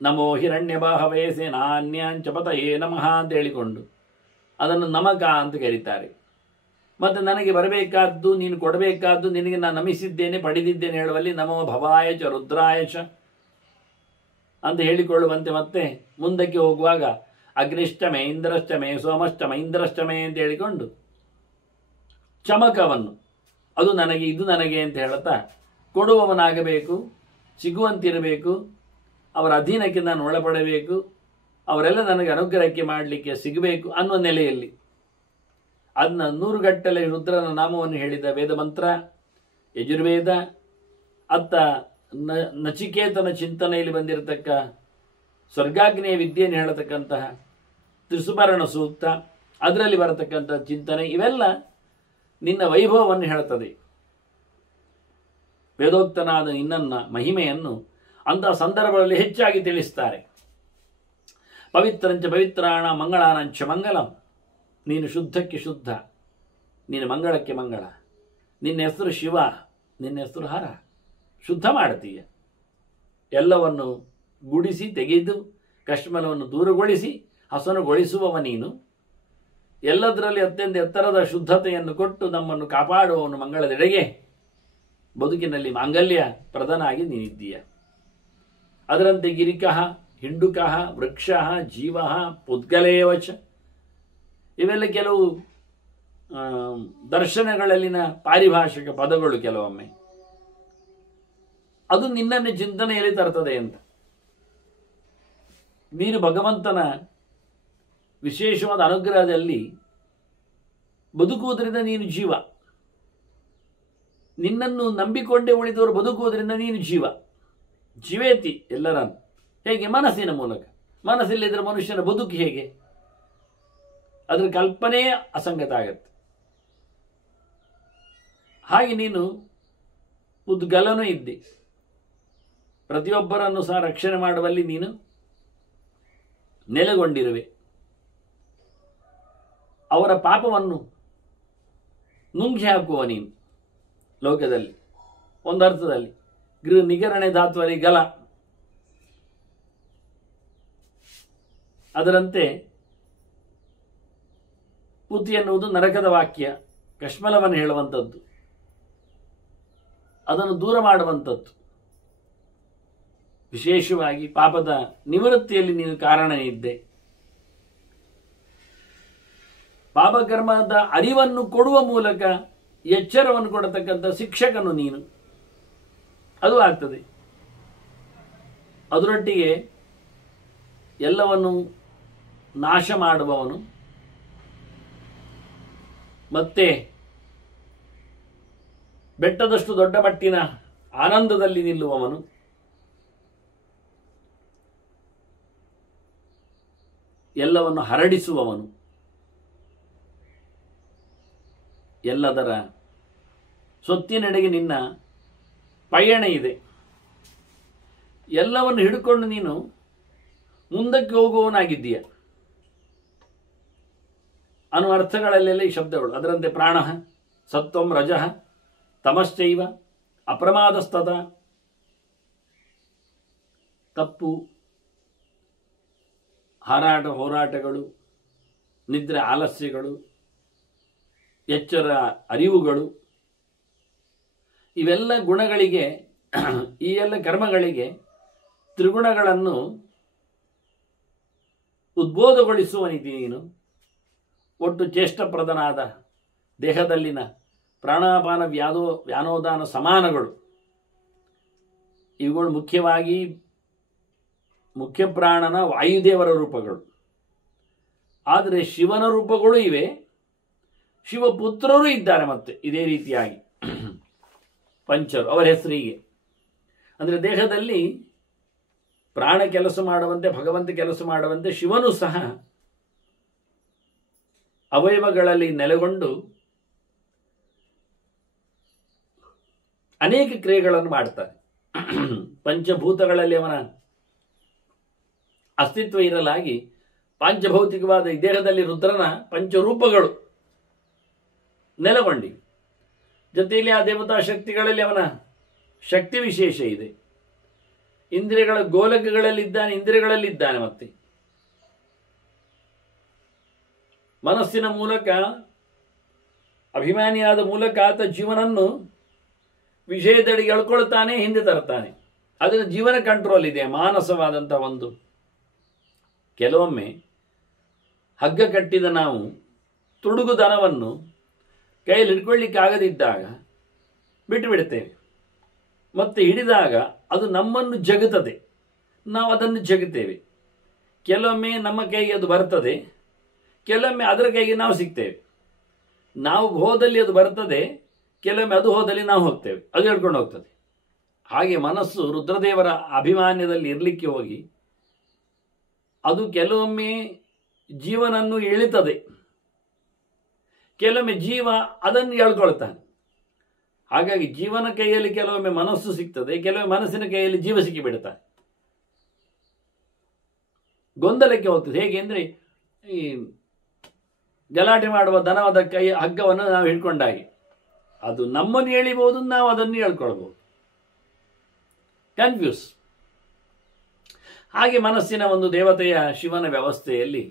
ನಮೋ ಹಿರಣ್ಯಬಾಹವೇ ಸೇನಾನ್ಯಾಂಚಪತಯೇ ನಮಃ ಅಂತ ಹೇಳಿಕೊಂಡು ಅದನ್ನು ನಮಕ ಅಂತ ಕರೀತಾರೆ. ಮತ್ತು ನನಗೆ ಬರಬೇಕಾದ್ದು, ನೀನು ಕೊಡಬೇಕಾದ್ದು, ನಿನಗೆ ನಾನು ನಮಿಸಿದ್ದೇನೆ, ಪಡೆದಿದ್ದೇನೆ ಹೇಳುವಲ್ಲಿ ನಮೋ ಭವಾಯ ಚ ರುದ್ರಾಯ ಚ ಅಂತ ಹೇಳಿಕೊಳ್ಳುವಂತೆ, ಮತ್ತೆ ಮುಂದಕ್ಕೆ ಹೋಗುವಾಗ ಅಗ್ನಿಷ್ಟಮೆ ಇಂದ್ರಷ್ಟಮೆ ಸೋಮಷ್ಟಮ ಇಂದ್ರಷ್ಟಮೆ ಅಂತ ಹೇಳಿಕೊಂಡು ಚಮಕವನ್ನು ಅದು ನನಗೆ ಇದು ನನಗೆ ಅಂತ ಹೇಳುತ್ತಾ ಕೊಡುವವನಾಗಬೇಕು, ಸಿಗುವಂತಿರಬೇಕು, ಅವರ ಅಧೀನಕ್ಕೆ ನಾನು ಒಳಪಡಬೇಕು, ಅವರೆಲ್ಲ ನನಗೆ ಅನುಗ್ರಹಕ್ಕೆ ಮಾಡಲಿಕ್ಕೆ ಸಿಗಬೇಕು ಅನ್ನುವ ನೆಲೆಯಲ್ಲಿ ಅದನ್ನ 100 ಗಟ್ಟಲೆ ರುದ್ರನ ನಾಮವನ್ನು ಹೇಳಿದ ವೇದ ಮಂತ್ರ ಯಜುರ್ವೇದ. ಅತ್ತ ನಚಿಕೇತನ ಚಿಂತನೆಯಲ್ಲಿ ಬಂದಿರತಕ್ಕ ಸ್ವರ್ಗಾಗ್ನೇಯ ವಿದ್ಯೆಯನ್ನು ಹೇಳತಕ್ಕಂತಹ ತ್ರಿಸುಪರ್ಣ ಸೂಕ್ತ, ಅದರಲ್ಲಿ ಬರತಕ್ಕಂಥ ಚಿಂತನೆ, ಇವೆಲ್ಲ ನಿನ್ನ ವೈಭವವನ್ನು ಹೇಳುತ್ತದೆ. ವೇದೋಕ್ತನಾದ ನಿನ್ನನ್ನ ಮಹಿಮೆಯನ್ನು ಅಂತಹ ಸಂದರ್ಭಗಳಲ್ಲಿ ಹೆಚ್ಚಾಗಿ ತಿಳಿಸ್ತಾರೆ. ಪವಿತ್ರಂಚ ಪವಿತ್ರಾಣ ಮಂಗಳಾನಂಚ ಮಂಗಲಂ. ನೀನು ಶುದ್ಧಕ್ಕೆ ಶುದ್ಧ, ನೀನು ಮಂಗಳಕ್ಕೆ ಮಂಗಳ. ನಿನ್ನ ಹೆಸರು ಶಿವ, ನಿನ್ನ ಹೆಸರು ಹರ. ಶುದ್ಧ ಮಾಡ್ತೀಯ, ಎಲ್ಲವನ್ನು ಗುಡಿಸಿ ತೆಗೆದು ಕಶ್ಮಲವನ್ನು ದೂರಗೊಳಿಸಿ ಹಸನುಗೊಳಿಸುವವ ನೀನು. ಎಲ್ಲದರಲ್ಲಿ ಅತ್ಯಂತ ಎತ್ತರದ ಶುದ್ಧತೆಯನ್ನು ಕೊಟ್ಟು ನಮ್ಮನ್ನು ಕಾಪಾಡುವವನು ಮಂಗಳದೆಡೆಗೆ. ಬದುಕಿನಲ್ಲಿ ಮಾಂಗಲ್ಯ ಪ್ರಧಾನಾಗಿ ನೀನಿದ್ದೀಯ. ಅದರಂತೆ ಗಿರಿಕಃ ಹಿಂಡುಕಃ ವೃಕ್ಷಃ ಜೀವಃ ಪುದ್ಗಲೇವಚ, ಇವೆಲ್ಲ ಕೆಲವು ದರ್ಶನಗಳಲ್ಲಿನ ಪಾರಿಭಾಷಿಕ ಪದಗಳು. ಕೆಲವೊಮ್ಮೆ ಅದು ನಿನ್ನನ್ನೇ ಚಿಂತನೆಯಲ್ಲಿ ತರ್ತದೆ ಅಂತ. ನೀನು ಭಗವಂತನ ವಿಶೇಷವಾದ ಅನುಗ್ರಹದಲ್ಲಿ ಬದುಕುವುದರಿಂದ ನೀನು ಜೀವ. ನಿನ್ನನ್ನು ನಂಬಿಕೊಂಡೇ ಉಳಿದವರು ಬದುಕುವುದರಿಂದ ನೀನು ಜೀವ. ಜೀವೇತಿ ಎಲ್ಲರನ್ನು. ಹೇಗೆ? ಮನಸ್ಸಿನ ಮೂಲಕ. ಮನಸ್ಸಿಲ್ಲದಿದ್ದರೆ ಮನುಷ್ಯನ ಬದುಕು ಹೇಗೆ? ಅದರ ಕಲ್ಪನೆಯೇ ಅಸಂಗತ ಆಗತ್ತೆ. ಹಾಗೆ ನೀನು ಉದ್ಗಲನೂ ಇದ್ದಿ. ಪ್ರತಿಯೊಬ್ಬರನ್ನು ಸಹ ರಕ್ಷಣೆ ಮಾಡುವಲ್ಲಿ ನೀನು ನೆಲೆಗೊಂಡಿರುವೆ. ಅವರ ಪಾಪವನ್ನು ನುಂಗಿ ಹಾಕುವ ನೀನು ಲೋಕದಲ್ಲಿ. ಒಂದರ್ಥದಲ್ಲಿ ನಿಗರಣೆ ಧಾತ್ವರಿ ಗಲ, ಅದರಂತೆ ಪುತಿ ಎನ್ನುವುದು ನರಕದ ವಾಕ್ಯ, ಕಶ್ಮಲವನ್ನು ಹೇಳುವಂಥದ್ದು, ಅದನ್ನು ದೂರ ಮಾಡುವಂಥದ್ದು. ವಿಶೇಷವಾಗಿ ಪಾಪದ ನಿವೃತ್ತಿಯಲ್ಲಿ ನೀನು ಕಾರಣ ಇದ್ದೆ. ಪಾಪಕರ್ಮದ ಅರಿವನ್ನು ಕೊಡುವ ಮೂಲಕ ಎಚ್ಚರವನ್ನು ಕೊಡತಕ್ಕಂಥ ಶಿಕ್ಷಕನು ನೀನು. ಅದು ಆಗ್ತದೆ. ಅದರೊಟ್ಟಿಗೆ ಎಲ್ಲವನ್ನು ನಾಶ ಮಾಡುವವನು, ಮತ್ತೆ ಬೆಟ್ಟದಷ್ಟು ದೊಡ್ಡ ಮಟ್ಟಿನ ಆನಂದದಲ್ಲಿ ನಿಲ್ಲುವವನು, ಎಲ್ಲವನ್ನು ಹರಡಿಸುವವನು, ಎಲ್ಲದರ ಸೊತ್ತಿನೆಡೆಗೆ ನಿನ್ನ ಪಯಣ ಇದೆ. ಎಲ್ಲವನ್ನು ಹಿಡ್ಕೊಂಡು ನೀನು ಮುಂದಕ್ಕೆ ಹೋಗುವವನಾಗಿದ್ದೀಯ ಅನ್ನುವ ಅರ್ಥಗಳಲ್ಲೆಲ್ಲ ಈ ಶಬ್ದಗಳು. ಅದರಂತೆ ಪ್ರಾಣ, ಸತ್ವಂ, ರಜಃ, ತಮಶ್ಚೈವ, ಅಪ್ರಮಾದಸ್ತತ, ತಪ್ಪು, ಹಾರಾಟ ಹೋರಾಟಗಳು, ನಿದ್ರೆ ಆಲಸ್ಯಗಳು, ಎಚ್ಚರ ಅರಿವುಗಳು, ಇವೆಲ್ಲ ಗುಣಗಳಿಗೆ, ಈ ಎಲ್ಲ ಕರ್ಮಗಳಿಗೆ ತ್ರಿಗುಣಗಳನ್ನು ಉದ್ಬೋಧಗೊಳಿಸುವನಿದ್ದೀ ನೀನು. ಒಟ್ಟು ಚೇಷ್ಟಪ್ರದನಾದ ದೇಹದಲ್ಲಿನ ಪ್ರಾಣಾಪಾನ ವ್ಯಾನೋದಾನ ಸಮಾನಗಳು, ಇವುಗಳು ಮುಖ್ಯವಾಗಿ ಮುಖ್ಯಪ್ರಾಣನ ವಾಯುದೇವರ ರೂಪಗಳು. ಆದರೆ ಶಿವನ ರೂಪಗಳು ಇವೆ, ಶಿವಪುತ್ರರು ಇದ್ದಾರೆ ಮತ್ತೆ ಇದೇ ರೀತಿಯಾಗಿ ಪಂಚರು, ಅವರ ಹೆಸರಿಗೆ. ಅಂದರೆ ದೇಹದಲ್ಲಿ ಪ್ರಾಣ ಕೆಲಸ ಮಾಡುವಂತೆ, ಭಗವಂತ ಕೆಲಸ ಮಾಡುವಂತೆ ಶಿವನು ಸಹ ಅವಯವಗಳಲ್ಲಿ ನೆಲೆಗೊಂಡು ಅನೇಕ ಕ್ರಿಯೆಗಳನ್ನು ಮಾಡ್ತಾನೆ. ಪಂಚಭೂತಗಳಲ್ಲಿ ಅವನ ಅಸ್ತಿತ್ವ ಇರಲಾಗಿ ಪಾಂಚಭೌತಿಕವಾದ ಈ ದೇಹದಲ್ಲಿ ರುದ್ರನ ಪಂಚರೂಪಗಳು ನೆಲೆಗೊಂಡಿವೆ. ಜೊತೆಯಲ್ಲಿ ಆ ದೇವತಾ ಶಕ್ತಿಗಳಲ್ಲಿ ಅವನ ಶಕ್ತಿ ವಿಶೇಷ ಇದೆ. ಇಂದ್ರಿಯಗಳ ಗೋಲಕಗಳಲ್ಲಿದ್ದಾನೆ, ಇಂದ್ರಿಯಗಳಲ್ಲಿದ್ದಾನೆ. ಮತ್ತೆ ಮನಸ್ಸಿನ ಮೂಲಕ, ಅಭಿಮಾನಿಯಾದ ಮೂಲಕ ಆತ ಜೀವನನ್ನು ವಿಷಯದಡಿಗೆ ಎಳ್ಕೊಳ್ತಾನೆ, ಹಿಂದೆ ತರ್ತಾನೆ. ಅದನ್ನು ಜೀವನ ಕಂಟ್ರೋಲ್ ಇದೆ, ಮಾನಸವಾದಂಥ ಒಂದು. ಕೆಲವೊಮ್ಮೆ ಹಗ್ಗ ಕಟ್ಟಿದ ನಾವು ತುಡುಗು ದನವನ್ನು ಕೈಯಲ್ಲಿ ಹಿಡ್ಕೊಳ್ಳಿಕ್ಕಾಗದಿದ್ದಾಗ ಬಿಟ್ಟು ಬಿಡ್ತೇವೆ. ಮತ್ತೆ ಹಿಡಿದಾಗ ಅದು ನಮ್ಮನ್ನು ಜಗುತ್ತದೆ, ನಾವು ಅದನ್ನು ಜಗುತ್ತೇವೆ. ಕೆಲವೊಮ್ಮೆ ನಮ್ಮ ಕೈಗೆ ಅದು ಬರ್ತದೆ, ಕೆಲವೊಮ್ಮೆ ಅದರ ಕೈಗೆ ನಾವು ಸಿಗ್ತೇವೆ. ನಾವು ಹೋದಲ್ಲಿ ಅದು ಬರ್ತದೆ, ಕೆಲವೊಮ್ಮೆ ಅದು ಹೋದಲ್ಲಿ ನಾವು ಹೋಗ್ತೇವೆ, ಅದು ಹೇಳ್ಕೊಂಡು ಹೋಗ್ತದೆ. ಹಾಗೆ ಮನಸ್ಸು ರುದ್ರದೇವರ ಅಭಿಮಾನ್ಯದಲ್ಲಿ ಇರಲಿಕ್ಕೆ ಹೋಗಿ ಅದು ಕೆಲವೊಮ್ಮೆ ಜೀವನನ್ನು ಎಳಿತದೆ, ಕೆಲವೊಮ್ಮೆ ಜೀವ ಅದನ್ನು ಎಳ್ಕೊಳ್ತಾನೆ. ಹಾಗಾಗಿ ಜೀವನ ಕೈಯಲ್ಲಿ ಕೆಲವೊಮ್ಮೆ ಮನಸ್ಸು ಸಿಗ್ತದೆ, ಕೆಲವೊಮ್ಮೆ ಮನಸ್ಸಿನ ಕೈಯಲ್ಲಿ ಜೀವ ಸಿಕ್ಕಿಬಿಡ್ತಾನೆ. ಗೊಂದಲಕ್ಕೆ ಹೋಗ್ತದೆ. ಹೇಗೆ ಅಂದರೆ, ಈ ಗಲಾಟೆ ಮಾಡುವ ದನವಾದ ಕೈ ಹಗ್ಗವನ್ನು ನಾವು ಹಿಡ್ಕೊಂಡಾಗೆ ಅದು ನಮ್ಮನ್ನು ಎಳಿಬಹುದು, ನಾವು ಅದನ್ನು ಹೇಳ್ಕೊಳ್ಬಹುದು. ಕನ್ಫ್ಯೂಸ್. ಹಾಗೆ ಮನಸ್ಸಿನ ಒಂದು ದೇವತೆಯ ಶಿವನ ವ್ಯವಸ್ಥೆಯಲ್ಲಿ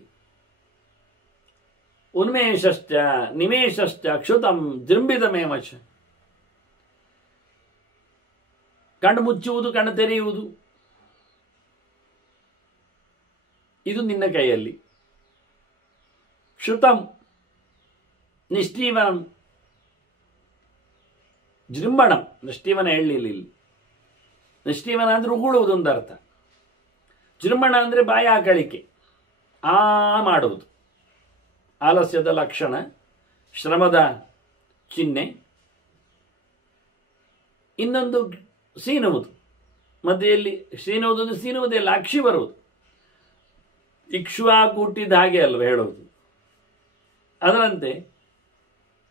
ಉನ್ಮೇಷಶ್ಚ ನಿಮೇಷಶ್ಚ ಕ್ಷುತಂ ಜೃಂಭಿತಮೇವಚ, ಕಣ್ಣು ಮುಚ್ಚುವುದು, ಕಣ್ಣು ತೆರೆಯುವುದು, ಇದು ನಿನ್ನ ಕೈಯಲ್ಲಿ. ಕ್ಷುತಂ ನಿಷ್ಠೀವನಂ, ಜೃಂಭಣಂ, ನಿಷ್ಠೀವನ ಹೇಳಲಿಲ್ಲ ಇಲ್ಲಿ. ನಿಷ್ಠೀವನ ಅಂದರೆ ಉಗುಳುವುದು ಒಂದು ಅರ್ಥ. ಜೃಂಭಣ ಅಂದರೆ ಬಾಯಿ ಹಾಕಳಿಕೆ, ಮಾಡುವುದು, ಆಲಸ್ಯದ ಲಕ್ಷಣ, ಶ್ರಮದ ಚಿಹ್ನೆ. ಇನ್ನೊಂದು ಸೀನುವುದು, ಮಧ್ಯೆಯಲ್ಲಿ ಸೀನುವುದು, ಸೀನುವುದೆಲ್ಲ ಅಕ್ಷಿ ಬರುವುದು. ಇಕ್ಷ್ವಾಕು ಹುಟ್ಟಿದ ಹಾಗೆ ಅಲ್ವ ಹೇಳುವುದು. ಅದರಂತೆ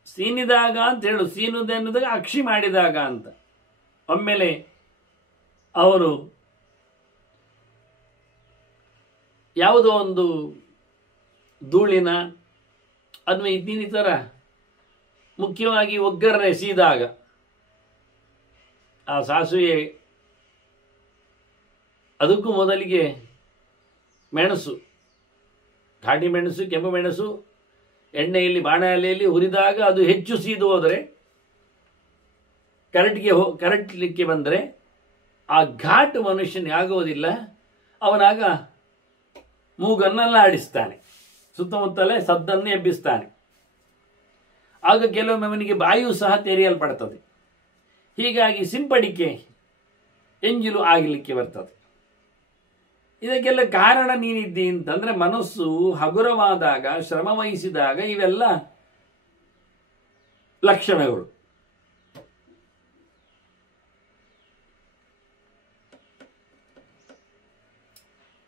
ಸೀನಿದಾಗ ಅಂತ ಹೇಳು, ಸೀನುವುದು ಎನ್ನುವುದಾಗ ಅಕ್ಷಿ ಮಾಡಿದಾಗ ಅಂತ. ಒಮ್ಮೆಲೆ ಅವರು ಯಾವುದೋ ಒಂದು ಧೂಳಿನ ಅಥವಾ ಇನ್ನಿತರ ಮುಖ್ಯವಾಗಿ ಒಗ್ಗರಣೆ ಎಸೆದಾಗ ಆ ಸಾಸಿವೆ, ಅದಕ್ಕೂ ಮೊದಲಿಗೆ ಮೆಣಸು, ಘಾಟಿ ಮೆಣಸು, ಕೆಂಪು ಮೆಣಸು ಎಣ್ಣೆಯಲ್ಲಿ ಬಾಣಲೆಯಲ್ಲಿ ಹುರಿದಾಗ ಅದು ಹೆಚ್ಚು ಸೀದು ಹೋದರೆ, ಕರಟಲಿಕ್ಕೆ ಬಂದರೆ ಆ ಘಾಟ್ ಮನುಷ್ಯನಿಗೆ ಆಗುವುದಿಲ್ಲ. ಅವನಾಗ ಮೂಗನ್ನೆಲ್ಲ ಆಡಿಸ್ತಾನೆ, ಸುತ್ತಮುತ್ತಲೇ ಸದ್ದನ್ನು ಎಬ್ಬಿಸ್ತಾನೆ. ಆಗ ಕೆಲವೊಮ್ಮೆ ಅವನಿಗೆ ಬಾಯು ಸಹ ತೆರೆಯಲ್ಪಡ್ತದೆ. ಹೀಗಾಗಿ ಸಿಂಪಡಿಕೆ ಎಂಜಲು ಆಗಲಿಕ್ಕೆ ಬರ್ತದೆ. ಇದಕ್ಕೆಲ್ಲ ಕಾರಣ ನೀನಿದ್ದಿ ಅಂತಂದ್ರೆ ಮನಸ್ಸು ಹಗುರವಾದಾಗ, ಶ್ರಮ ವಹಿಸಿದಾಗ ಇವೆಲ್ಲ ಲಕ್ಷಣಗಳು.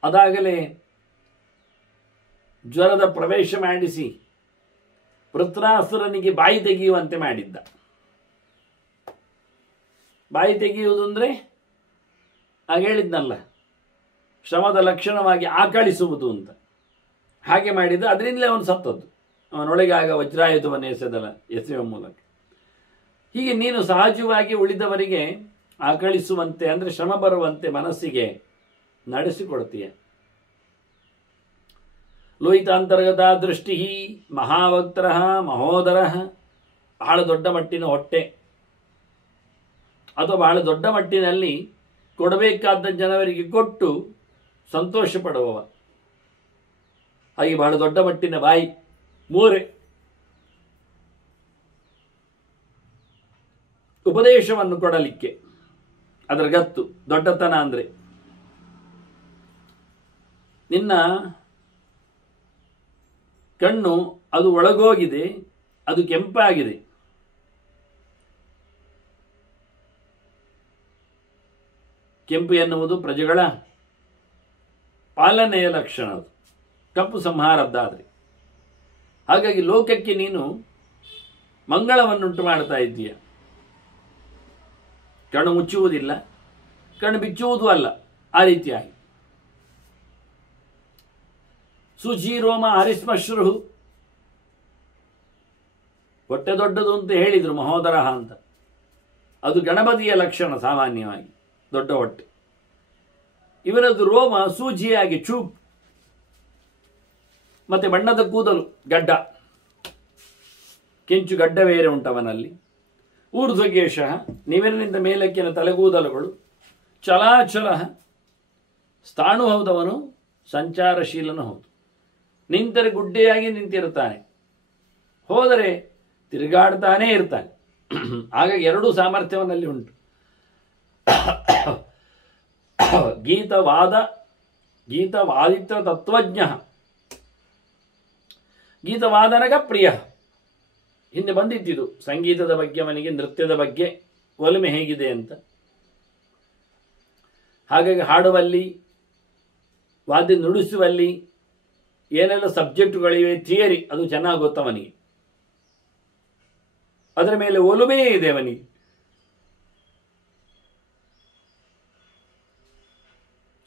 ಅದಾಗಲೇ ಜ್ವರದ ಪ್ರವೇಶ ಮಾಡಿಸಿ ವೃತ್ರಾಸುರನಿಗೆ ಬಾಯಿ ತೆಗೆಯುವಂತೆ ಮಾಡಿದ್ದ. ಬಾಯಿ ತೆಗೆಯುವುದು ಅಂದರೆ ಆಗ ಹೇಳಿದ್ನಲ್ಲ, ಶ್ರಮದ ಲಕ್ಷಣವಾಗಿ ಆಕಳಿಸುವುದು ಅಂತ. ಹಾಗೆ ಮಾಡಿದ್ದು, ಅದರಿಂದಲೇ ಅವನು ಸತ್ತದ್ದು. ಅವನೊಳಗೆ ಆಗ ವಜ್ರಾಯುಧವನ್ನು ಎಸೆಯುವ ಮೂಲಕ. ಹೀಗೆ ನೀನು ಸಹಜವಾಗಿ ಉಳಿದವರಿಗೆ ಆಕಳಿಸುವಂತೆ, ಅಂದರೆ ಶ್ರಮ ಬರುವಂತೆ ಮನಸ್ಸಿಗೆ ನಡೆಸಿಕೊಡ್ತೀಯ. ಲೋಹಿತಾಂತರ್ಗತ ದೃಷ್ಟಿ ಮಹಾವಕ್ತರ ಮಹೋದರ, ಬಹಳ ದೊಡ್ಡ ಮಟ್ಟಿನ ಹೊಟ್ಟೆ ಅಥವಾ ಬಹಳ ದೊಡ್ಡ ಮಟ್ಟಿನಲ್ಲಿ ಕೊಡಬೇಕಾದ ಜನವರಿಗೆ ಕೊಟ್ಟು ಸಂತೋಷ ಪಡುವವ. ಹಾಗೆ ಬಹಳ ದೊಡ್ಡ ಮಟ್ಟಿನ ಬಾಯಿ, ಮೂರೆ, ಉಪದೇಶವನ್ನು ಕೊಡಲಿಕ್ಕೆ ಅದರ ಗತ್ತು ದೊಡ್ಡತನ. ಅಂದರೆ ನಿನ್ನ ಕಣ್ಣು ಅದು ಒಳಗೋಗಿದೆ, ಅದು ಕೆಂಪಾಗಿದೆ. ಕೆಂಪು ಎನ್ನುವುದು ಪ್ರಜೆಗಳ ಪಾಲನೆಯ ಲಕ್ಷಣ, ಅದು ಕಪ್ಪು ಸಂಹಾರದ್ದಾದರೆ. ಹಾಗಾಗಿ ಲೋಕಕ್ಕೆ ನೀನು ಮಂಗಳವನ್ನುಂಟು ಮಾಡ್ತಾ ಇದ್ದೀಯ. ಕಣ್ಣು ಮುಚ್ಚುವುದಿಲ್ಲ, ಕಣ್ಣು ಬಿಚ್ಚುವುದೂ ಅಲ್ಲ, ಆ ರೀತಿಯಾಗಿ. ಸುಚೀರೋಮ ಹರಿಸ್ಮಶ್ರು, ಹೊಟ್ಟೆ ದೊಡ್ಡದು ಅಂತ ಹೇಳಿದ್ರು ಮಹೋದರ ಅಂತ. ಅದು ಗಣಪತಿಯ ಲಕ್ಷಣ ಸಾಮಾನ್ಯವಾಗಿ, ದೊಡ್ಡ ಹೊಟ್ಟೆ. ಇವರದ್ದು ರೋಮ ಸೂಜಿಯಾಗಿ ಚೂಪ್, ಮತ್ತೆ ಬಣ್ಣದ ಕೂದಲು, ಗಡ್ಡ, ಕೆಂಚು ಗಡ್ಡ ಬೇರೆ ಉಂಟವನಲ್ಲಿ. ಊರ್ಧ್ವಗೇಶ, ನಿವೆರಿನಿಂದ ಮೇಲಕ್ಕಿನ ತಲೆಗೂದಲುಗಳು. ಚಲಾಚಲ, ಸ್ಥಾಣು ಹೌದವನು, ಸಂಚಾರಶೀಲನು ಹೌದು. ನಿಂತರೆ ಗುಡ್ಡೆಯಾಗಿ ನಿಂತಿರ್ತಾನೆ, ಹೋದರೆ ತಿರುಗಾಡ್ತಾನೇ ಇರ್ತಾನೆ. ಹಾಗಾಗಿ ಎರಡೂ ಸಾಮರ್ಥ್ಯವನ್ನಲ್ಲಿ ಉಂಟು. ಗೀತವಾದಿತ್ರ ತತ್ವಜ್ಞ, ಗೀತವಾದನಗ ಪ್ರಿಯ. ಹಿಂದೆ ಬಂದಿದ್ದಿದ್ದು ಸಂಗೀತದ ಬಗ್ಗೆ, ಅವನಿಗೆ ನೃತ್ಯದ ಬಗ್ಗೆ ಒಲಮೆ ಹೇಗಿದೆ ಅಂತ. ಹಾಗಾಗಿ ಹಾಡುವಲ್ಲಿ, ವಾದ್ಯ ನುಡಿಸುವಲ್ಲಿ ಏನೆಲ್ಲ ಸಬ್ಜೆಕ್ಟುಗಳಿವೆ, ಥಿಯರಿ, ಅದು ಚೆನ್ನಾಗಿ ಗೊತ್ತವನಿಗೆ. ಅದರ ಮೇಲೆ ಒಲುಮೆ ಇದೆ ಅವನಿಗೆ.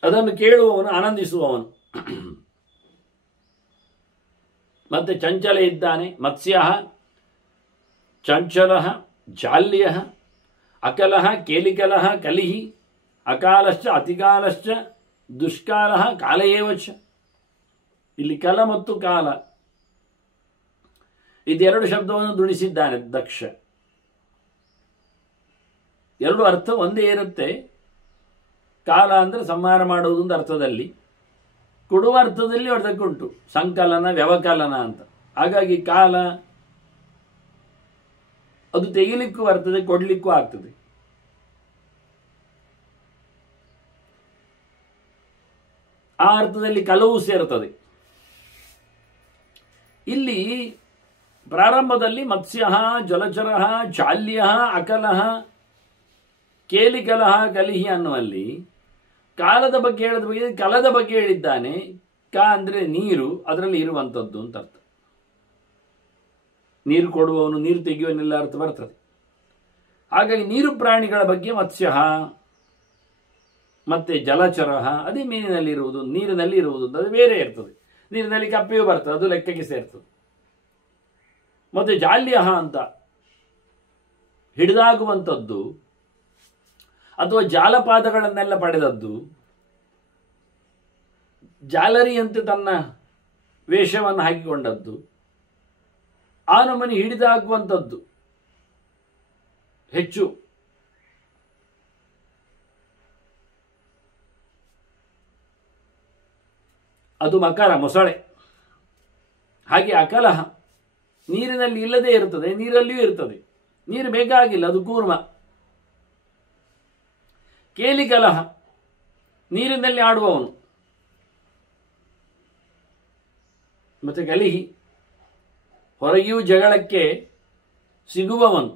ಅದನ್ನು ಕೇಳುವವನು, ಆನಂದಿಸುವವನು. ಮತ್ತೆ ಚಂಚಲ ಇದ್ದಾನೆ. ಮತ್ಸ್ಯ ಚಂಚಲ ಜಾಲ್ಯ ಅಕಲ ಕೇಲಿಕಲ ಕಲಿಹಿ ಅಕಾಲಶ್ಚ ಅತಿಕಾಲಶ್ಚ ದುಷ್ಕಾಲ ಕಾಲಯೇವಚ. ಇಲ್ಲಿ ಕಲ ಮತ್ತು ಕಾಲ ಇದೆರಡು ಶಬ್ದವನ್ನು ದುಡಿಸಿದ್ದಾನೆ ದಕ್ಷ. ಎರಡು ಅರ್ಥ ಒಂದೇ ಇರುತ್ತೆ. ಕಾಲ ಅಂದರೆ ಸಂಹಾರ ಮಾಡುವುದು ಒಂದು ಅರ್ಥದಲ್ಲಿ, ಕೊಡುವ ಅರ್ಥದಲ್ಲಿ ಅದಕ್ಕುಂಟು ಸಂಕಲನ, ವ್ಯವಕಲನ ಅಂತ. ಹಾಗಾಗಿ ಕಾಲ ಅದು ತೆಗಿಲಿಕ್ಕೂ ಬರ್ತದೆ, ಕೊಡ್ಲಿಕ್ಕೂ ಆಗ್ತದೆ. ಆ ಅರ್ಥದಲ್ಲಿ ಕಲವು ಸೇರ್ತದೆ. ಇಲ್ಲಿ ಪ್ರಾರಂಭದಲ್ಲಿ ಮತ್ಸ್ಯ ಜಲಚರ ಜಾಲ್ಯ ಅಕಲ ಕೇಲಿಕಲ ಕಲಿಹಿ ಅನ್ನುವಲ್ಲಿ ಕಾಲದ ಬಗ್ಗೆ ಹೇಳಿದ ಬಗ್ಗೆ ಕಲದ ಬಗ್ಗೆ ಹೇಳಿದ್ದಾನೆ. ಕ ಅಂದರೆ ನೀರು, ಅದರಲ್ಲಿ ಇರುವಂಥದ್ದು ಅಂತ ಅರ್ಥ. ನೀರು ಕೊಡುವವನು, ನೀರು ತೆಗೆಯುವನೆಲ್ಲ ಅರ್ಥ ಬರ್ತದೆ. ಹಾಗಾಗಿ ನೀರು ಪ್ರಾಣಿಗಳ ಬಗ್ಗೆ ಮತ್ಸ್ಯ ಮತ್ತೆ ಜಲಚರ, ಅದೇ ಮೀನಿನಲ್ಲಿ ಇರುವುದು, ನೀರಿನಲ್ಲಿ ಇರುವುದು ಅದು ಬೇರೆ ಇರ್ತದೆ. ನೀರಿನಲ್ಲಿ ಕಪ್ಪೆಯೂ ಬರ್ತದೆ, ಅದು ಲೆಕ್ಕಕ್ಕೆ ಸೇರ್ತದೆ. ಮತ್ತೆ ಜಾಲ್ಯ ಅಂತ ಹಿಡಿದಾಗುವಂಥದ್ದು ಅಥವಾ ಜಾಲಪಾದಗಳನ್ನೆಲ್ಲ ಪಡೆದದ್ದು, ಜಾಲರಿಯಂತೆ ತನ್ನ ವೇಷವನ್ನು ಹಾಕಿಕೊಂಡದ್ದು, ಆ ನಮ್ಮನ್ನು ಹಿಡಿದಾಗುವಂಥದ್ದು ಹೆಚ್ಚು. ಅದು ಮಕರ, ಮೊಸಳೆ. ಹಾಗೆ ಅಕಲಹ ನೀರಿನಲ್ಲಿ ಇಲ್ಲದೇ ಇರ್ತದೆ, ನೀರಲ್ಲಿಯೂ ಇರ್ತದೆ, ನೀರು ಬೇಕಾಗಿಲ್ಲ, ಅದು ಕೂರ್ಮ. ಕೇಲಿಕಲಹ ನೀರಿನಲ್ಲಿ ಆಡುವವನು. ಮತ್ತೆ ಗಲಿಹಿ ಹೊರಗಿಯೂ ಜಗಳಕ್ಕೆ ಸಿಗುವವನು.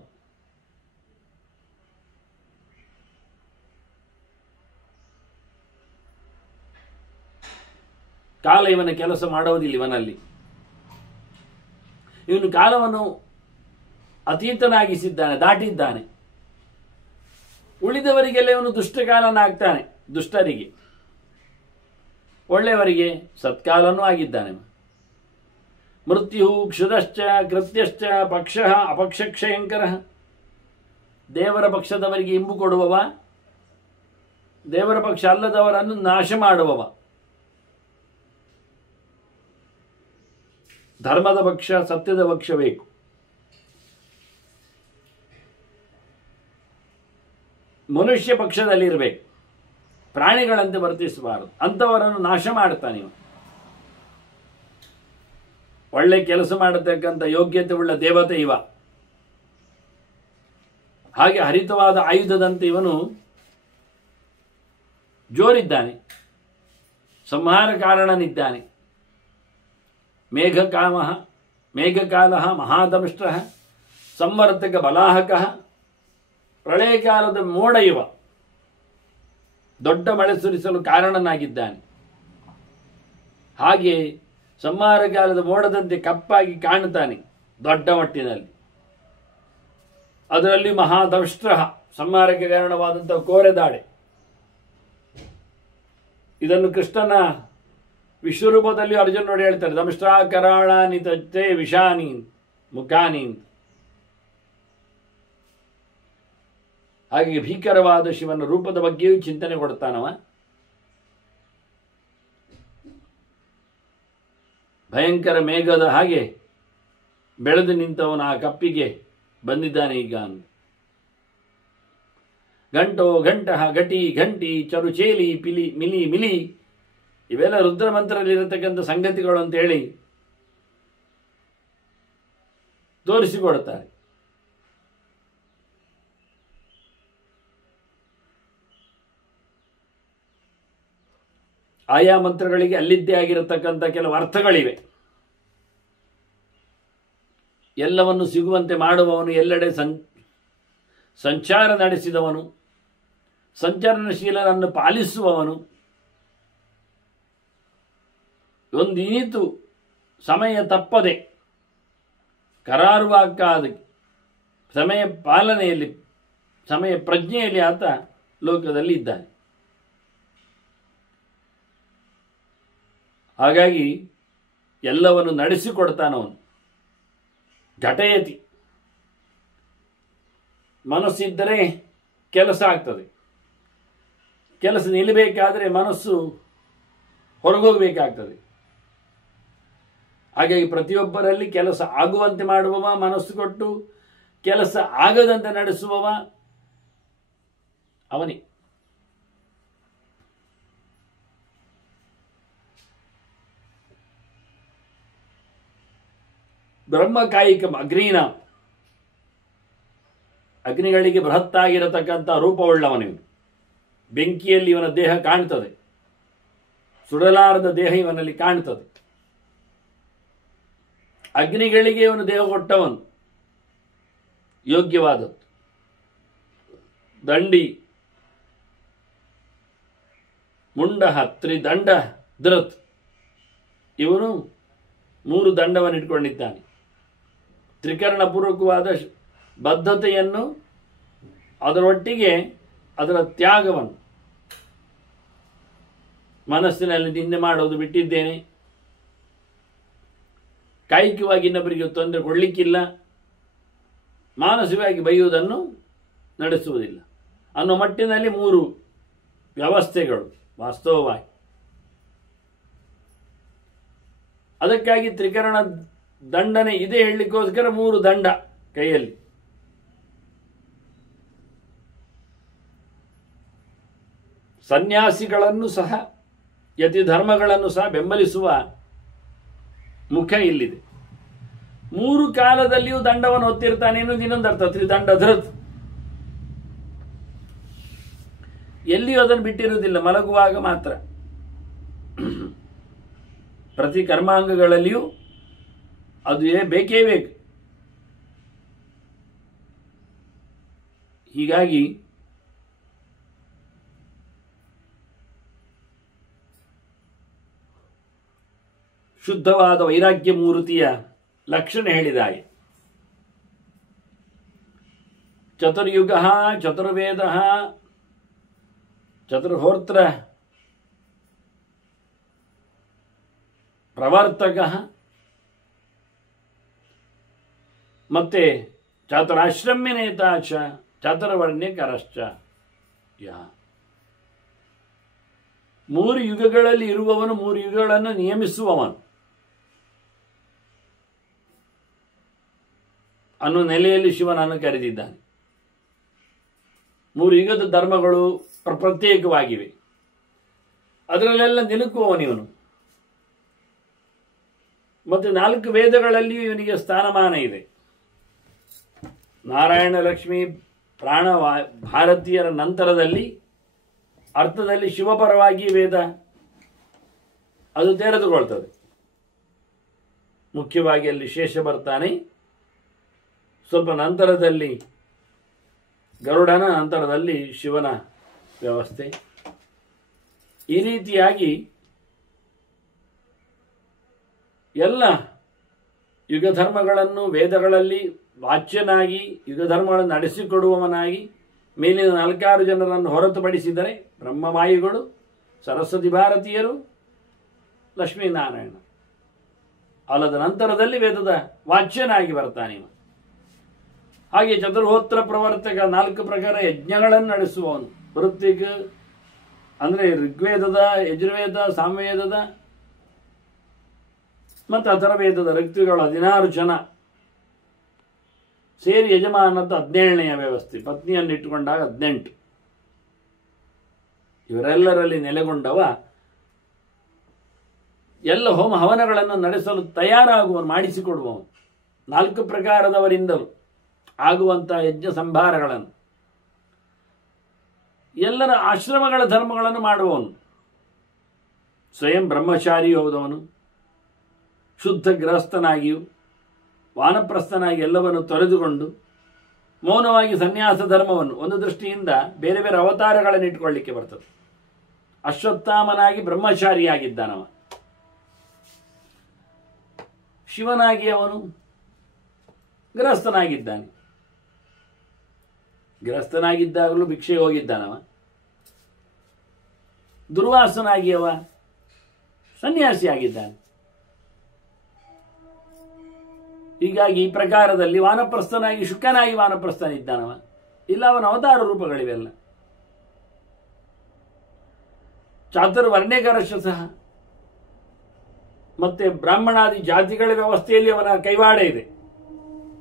ಕಾಲ ಇವನ ಕೆಲಸ ಮಾಡುವುದಿಲ್ಲ ಇವನಲ್ಲಿ. ಇವನು ಕಾಲವನ್ನು ಅತೀತನಾಗಿಸಿದ್ದಾನೆ, ದಾಟಿದ್ದಾನೆ. ಉಳಿದವರಿಗೆಲ್ಲ ಇವನು ದುಷ್ಟಕಾಲನಾಗ್ತಾನೆ, ದುಷ್ಟರಿಗೆ. ಒಳ್ಳೆಯವರಿಗೆ ಸತ್ಕಾಲನೂ ಆಗಿದ್ದಾನೆ. ಮೃತ್ಯು ಕ್ಷುದಶ್ಚ ಕೃತ್ಯಶ್ಚ ಪಕ್ಷ ಅಪಕ್ಷಕ್ಷಯಂಕರ. ದೇವರ ಪಕ್ಷದವರಿಗೆ ಇಂಬು ಕೊಡುವವ, ದೇವರ ಪಕ್ಷ ಅಲ್ಲದವರನ್ನು ನಾಶ ಮಾಡುವವ. ಧರ್ಮದ ಪಕ್ಷ, ಸತ್ಯದ ಪಕ್ಷ ಬೇಕು. ಮನುಷ್ಯ ಪಕ್ಷದಲ್ಲಿರಬೇಕು, ಪ್ರಾಣಿಗಳಂತೆ ವರ್ತಿಸಬಾರದು. ಅಂಥವರನ್ನು ನಾಶ ಮಾಡ್ತಾನೆ. ಒಳ್ಳೆ ಕೆಲಸ ಮಾಡತಕ್ಕಂಥ ಯೋಗ್ಯತೆ ಉಳ್ಳ ದೇವತೆ ಇವ. ಹಾಗೆ ಹರಿತವಾದ ಆಯುಧದಂತೆ ಇವನು ಜೋರಿದ್ದಾನೆ, ಸಂಹಾರ ಕಾರಣನಿದ್ದಾನೆ. ಮೇಘಕಾಲ ಮಹಾದಂಷ್ಟ ಸಂವರ್ತಕ ಬಲಾಹಕ. ಪ್ರಳಯ ಕಾಲದ ಮೋಡ ಇವ, ದೊಡ್ಡ ಮಳೆ ಸುರಿಸಲು ಕಾರಣನಾಗಿದ್ದಾನೆ. ಹಾಗೆ ಸಂಹಾರ ಕಾಲದ ಮೋಡದಂತೆ ಕಪ್ಪಾಗಿ ಕಾಣುತ್ತಾನೆ ದೊಡ್ಡ ಮಟ್ಟಿನಲ್ಲಿ. ಅದರಲ್ಲಿ ಮಹಾದಂಷ್ಟ ಸಂಹಾರಕ್ಕೆ ಕಾರಣವಾದಂತಹ ಕೋರೆದಾಡೆ. ಇದನ್ನು ಕೃಷ್ಣನ ವಿಶ್ವರೂಪದಲ್ಲಿ ಅರ್ಜುನ ನೋಡಿ ಹೇಳ್ತಾರೆ, ದಂಷ್ಟ್ರಾಕರಾಳಾನಿ ತಚ್ಚೆ ವಿಷಾನಿ ಮುಖಾನಿ. ಹಾಗೆ ಭೀಕರವಾದ ಶಿವನ ರೂಪದ ಬಗ್ಗೆಯೂ ಚಿಂತನೆ ಕೊಡ್ತಾನವ. ಭಯಂಕರ ಮೇಘದ ಹಾಗೆ ಬೆಳೆದು ನಿಂತವನ ಆ ಕಪ್ಪಿಗೆ ಬಂದಿದ್ದಾನೆ ಈಗ. ಗಂಟೋ ಘಂಟಃ ಘಟಿ ಘಂಟಿ ಚರುಚೇಲಿ ಪಿಲಿ ಮಿಲಿ ಮಿಲಿ, ಇವೆಲ್ಲ ರುದ್ರ ಮಂತ್ರದಲ್ಲಿರತಕ್ಕಂಥ ಸಂಗತಿಗಳು ಅಂತೇಳಿ ತೋರಿಸಿಕೊಡ್ತಾರೆ. ಆಯಾ ಮಂತ್ರಗಳಿಗೆ ಅಲ್ಲಿದ್ದೇ ಆಗಿರತಕ್ಕಂಥ ಕೆಲವು ಅರ್ಥಗಳಿವೆ. ಎಲ್ಲವನ್ನು ಸಿಗುವಂತೆ ಮಾಡುವವನು, ಎಲ್ಲೆಡೆ ಸಂಚಾರ ನಡೆಸಿದವನು, ಸಂಚರಣಶೀಲನನ್ನು ಪಾಲಿಸುವವನು, ಒಂದೀತು ಸಮಯ ತಪ್ಪದೆ ಕರಾರುವಾಕ್ಕಾದ ಸಮಯ ಪಾಲನೆಯಲ್ಲಿ, ಸಮಯ ಪ್ರಜ್ಞೆಯಲ್ಲಿ ಆತ ಲೋಕದಲ್ಲಿ ಇದ್ದಾನೆ. ಹಾಗಾಗಿ ಎಲ್ಲವನ್ನು ನಡೆಸಿಕೊಡ್ತಾನವನು. ಘಟಯತಿ, ಮನಸ್ಸಿದ್ದರೆ ಕೆಲಸ ಆಗ್ತದೆ. ಕೆಲಸ ನಿಲ್ಲಬೇಕಾದರೆ ಮನಸ್ಸು ಹೊರಗೋಗಬೇಕಾಗ್ತದೆ. ಹಾಗಾಗಿ ಪ್ರತಿಯೊಬ್ಬರಲ್ಲಿ ಕೆಲಸ ಆಗುವಂತೆ ಮಾಡುವವ ಮನಸ್ಸು ಕೊಟ್ಟು, ಕೆಲಸ ಆಗದಂತೆ ನಡೆಸುವವ ಅವನೇ. ಬ್ರಹ್ಮಕಾಯಿಕಂ ಅಗ್ನೀನ, ಅಗ್ನಿಗಳಿಗೆ ಬೃಹತ್ತಾಗಿರತಕ್ಕಂಥ ರೂಪವುಳ್ಳವನಿವನು. ಬೆಂಕಿಯಲ್ಲಿ ಇವನ ದೇಹ ಕಾಣ್ತದೆ, ಸುಡಲಾರದ ದೇಹ ಇವನಲ್ಲಿ ಕಾಣ್ತದೆ. ಅಗ್ನಿಗಳಿಗೆ ಇವನು ದೇಹ ಕೊಟ್ಟವನು, ಯೋಗ್ಯವಾದದ್ದು. ದಂಡಿ ಮುಂಡ ತ್ರಿದಂಡ ಧೃತ್, ಇವನು 3 ದಂಡವನ್ನು ಇಟ್ಕೊಂಡಿದ್ದಾನೆ. ತ್ರಿಕರಣಪೂರ್ವಕವಾದ ಬದ್ಧತೆಯನ್ನು ಅದರೊಟ್ಟಿಗೆ ಅದರ ತ್ಯಾಗವನ್ನು ಮನಸ್ಸಿನಲ್ಲಿ ನಿಂದೆ ಮಾಡೋದು ಬಿಟ್ಟಿದ್ದೇನೆ, ಕಾಯಿಕವಾಗಿ ಇನ್ನೊಬ್ಬರಿಗೆ ತೊಂದರೆ ಕೊಡಲಿಕ್ಕಿಲ್ಲ, ಮಾನಸಿಕವಾಗಿ ಬೈಯುವುದನ್ನು ನಡೆಸುವುದಿಲ್ಲ ಅನ್ನೋ ಮಟ್ಟಿನಲ್ಲಿ 3 ವ್ಯವಸ್ಥೆಗಳು ವಾಸ್ತವವಾಗಿ. ಅದಕ್ಕಾಗಿ ತ್ರಿಕರಣ ದಂಡನೆ ಇದೆ ಹೇಳಲಿಕ್ಕೋಸ್ಕರ 3 ದಂಡ ಕೈಯಲ್ಲಿ. ಸನ್ಯಾಸಿಗಳನ್ನು ಸಹ ಯತಿ ಧರ್ಮಗಳನ್ನು ಸಹ ಬೆಂಬಲಿಸುವ ಮುಖ ಇಲ್ಲಿದೆ. 3 ಕಾಲದಲ್ಲಿಯೂ ದಂಡವನ್ನು ಹೊತ್ತಿರ್ತಾನೆ ಎನ್ನುವುದು ಇನ್ನೊಂದು ಅರ್ಥ. ತ್ರಿದಂಡ ಧೃತ್, ಎಲ್ಲಿಯೂ ಅದನ್ನು ಬಿಟ್ಟಿರುವುದಿಲ್ಲ, ಮಲಗುವಾಗ ಮಾತ್ರ. ಪ್ರತಿ ಕರ್ಮಾಂಗಗಳಲ್ಲಿಯೂ ಅದು ಬೇಕೇ ಬೇಕು. ಹೀಗಾಗಿ ಶುದ್ಧವಾದ ವೈರಾಗ್ಯ ಮೂರ್ತಿಯ ಲಕ್ಷಣ ಹೇಳಿದಾಗೆ ಚತುರ್ಯುಗ, ಚತುರ್ವೇದ, ಚತುರ್ಹೋತ್ರ ಪ್ರವರ್ತಕ ಮತ್ತೆ ಚಾತುರಾಶ್ರಮ್ಯ ನೇತಾ ಚ ಚಾತುರ್ವರ್ಣ್ಯಕರಶ್ಚ. 3 ಯುಗಗಳಲ್ಲಿ ಇರುವವನು, 3 ಯುಗಗಳನ್ನು ನಿಯಮಿಸುವವನು ಅನ್ನೋ ನೆಲೆಯಲ್ಲಿ ಶಿವನನ್ನು ಕರೆದಿದ್ದಾನೆ. 3 ಯುಗದ ಧರ್ಮಗಳು ಪ್ರತ್ಯೇಕವಾಗಿವೆ, ಅದರಲ್ಲೆಲ್ಲ ನಿಲುಕುವವನಿವನು. ಮತ್ತು 4 ವೇದಗಳಲ್ಲಿಯೂ ಇವನಿಗೆ ಸ್ಥಾನಮಾನ ಇದೆ. ನಾರಾಯಣ, ಲಕ್ಷ್ಮಿ, ಪ್ರಾಣ, ಭಾರತೀಯರ ನಂತರದಲ್ಲಿ ಅರ್ಥದಲ್ಲಿ ಶಿವಪರವಾಗಿ ವೇದ ಅದು ತೆರೆದುಕೊಳ್ತದೆ. ಮುಖ್ಯವಾಗಿ ಅಲ್ಲಿ ಶೇಷ ಬರ್ತಾನೆ, ಸ್ವಲ್ಪ ನಂತರದಲ್ಲಿ ಗರುಡನ, ನಂತರದಲ್ಲಿ ಶಿವನ ವ್ಯವಸ್ಥೆ. ಈ ರೀತಿಯಾಗಿ ಎಲ್ಲ ಯುಗಧರ್ಮಗಳನ್ನು ವೇದಗಳಲ್ಲಿ ವಾಚ್ಯನಾಗಿ ಯುಗಧರ್ಮಗಳನ್ನು ನಡೆಸಿಕೊಡುವವನಾಗಿ ಮೇಲಿನ 4 ಜನರನ್ನು ಹೊರತುಪಡಿಸಿದರೆ ಬ್ರಹ್ಮವಾಯುಗಳು, ಸರಸ್ವತಿ ಭಾರತೀಯರು, ಲಕ್ಷ್ಮೀನಾರಾಯಣ ಅಲ್ಲದ ನಂತರದಲ್ಲಿ ವೇದದ ವಾಚ್ಯನಾಗಿ ಬರ್ತಾನೆ. ಹಾಗೆ ಚತುರ್ಹೋತ್ರ ಪ್ರವರ್ತಕ 4 ಪ್ರಕಾರ ಯಜ್ಞಗಳನ್ನು ನಡೆಸುವವನು. ಋತ್ವಿಕ್ ಅಂದರೆ ಋಗ್ವೇದದ, ಯಜುರ್ವೇದ, ಸಾಮವೇದದ ಮತ್ತು ಅಥರ್ವವೇದದ ಋತ್ವಿಗಳು 16 ಜನ ಸೇರಿ ಯಜಮಾನದ 17ನೆಯ ವ್ಯವಸ್ಥೆ. ಪತ್ನಿಯನ್ನು ಇಟ್ಟುಕೊಂಡಾಗ 18. ಇವರೆಲ್ಲರಲ್ಲಿ ನೆಲೆಗೊಂಡವ ಎಲ್ಲ ಹೋಮ ಹವನಗಳನ್ನು ನಡೆಸಲು ತಯಾರಾಗುವನು, ಮಾಡಿಸಿಕೊಡುವವನು. 4 ಪ್ರಕಾರದವರಿಂದಲೂ ಆಗುವಂತಹ ಯಜ್ಞ ಸಂಭಾರಗಳನ್ನು, ಎಲ್ಲರ ಆಶ್ರಮಗಳ ಧರ್ಮಗಳನ್ನು ಮಾಡುವವನು. ಸ್ವಯಂ ಬ್ರಹ್ಮಚಾರಿ ಹೋದವನು, ಶುದ್ಧ ಗೃಹಸ್ಥನಾಗಿಯೂ ವಾನಪ್ರಸ್ಥನಾಗಿ ಎಲ್ಲವನ್ನು ತೊರೆದುಕೊಂಡು ಮೌನವಾಗಿ ಸನ್ಯಾಸ ಧರ್ಮವನ್ನು, ಒಂದು ದೃಷ್ಟಿಯಿಂದ ಬೇರೆ ಬೇರೆ ಅವತಾರಗಳನ್ನು ಇಟ್ಟುಕೊಳ್ಳಿಕ್ಕೆ ಬರ್ತದೆ. ಅಶ್ವತ್ಥಾಮನಾಗಿ ಬ್ರಹ್ಮಚಾರಿಯಾಗಿದ್ದಾನವ. ಶಿವನಾಗಿ ಅವನು ಗೃಹಸ್ಥನಾಗಿದ್ದಾನೆ. ಗೃಹಸ್ಥನಾಗಿದ್ದಾಗಲೂ ಭಿಕ್ಷೆಗೆ ಹೋಗಿದ್ದಾನವ. ದುರ್ವಾಸನಾಗಿ ಅವ ಸನ್ಯಾಸಿಯಾಗಿದ್ದಾನೆ. ಹೀಗಾಗಿ ಈ ಪ್ರಕಾರದಲ್ಲಿ ವಾನಪ್ರಸ್ಥನಾಗಿ ಶುಕನಾಗಿ ವಾನಪ್ರಸ್ಥನಿದ್ದಾನವ. ಇಲ್ಲ, ಅವನ ಅವತಾರ ರೂಪಗಳಿವೆಲ್ಲ. ಚಾತುರ್ವರ್ಣ್ಯಕರಶ ಸಹ ಮತ್ತೆ ಬ್ರಾಹ್ಮಣಾದಿ ಜಾತಿಗಳ ವ್ಯವಸ್ಥೆಯಲ್ಲಿ ಅವನ ಕೈವಾಡ ಇದೆ.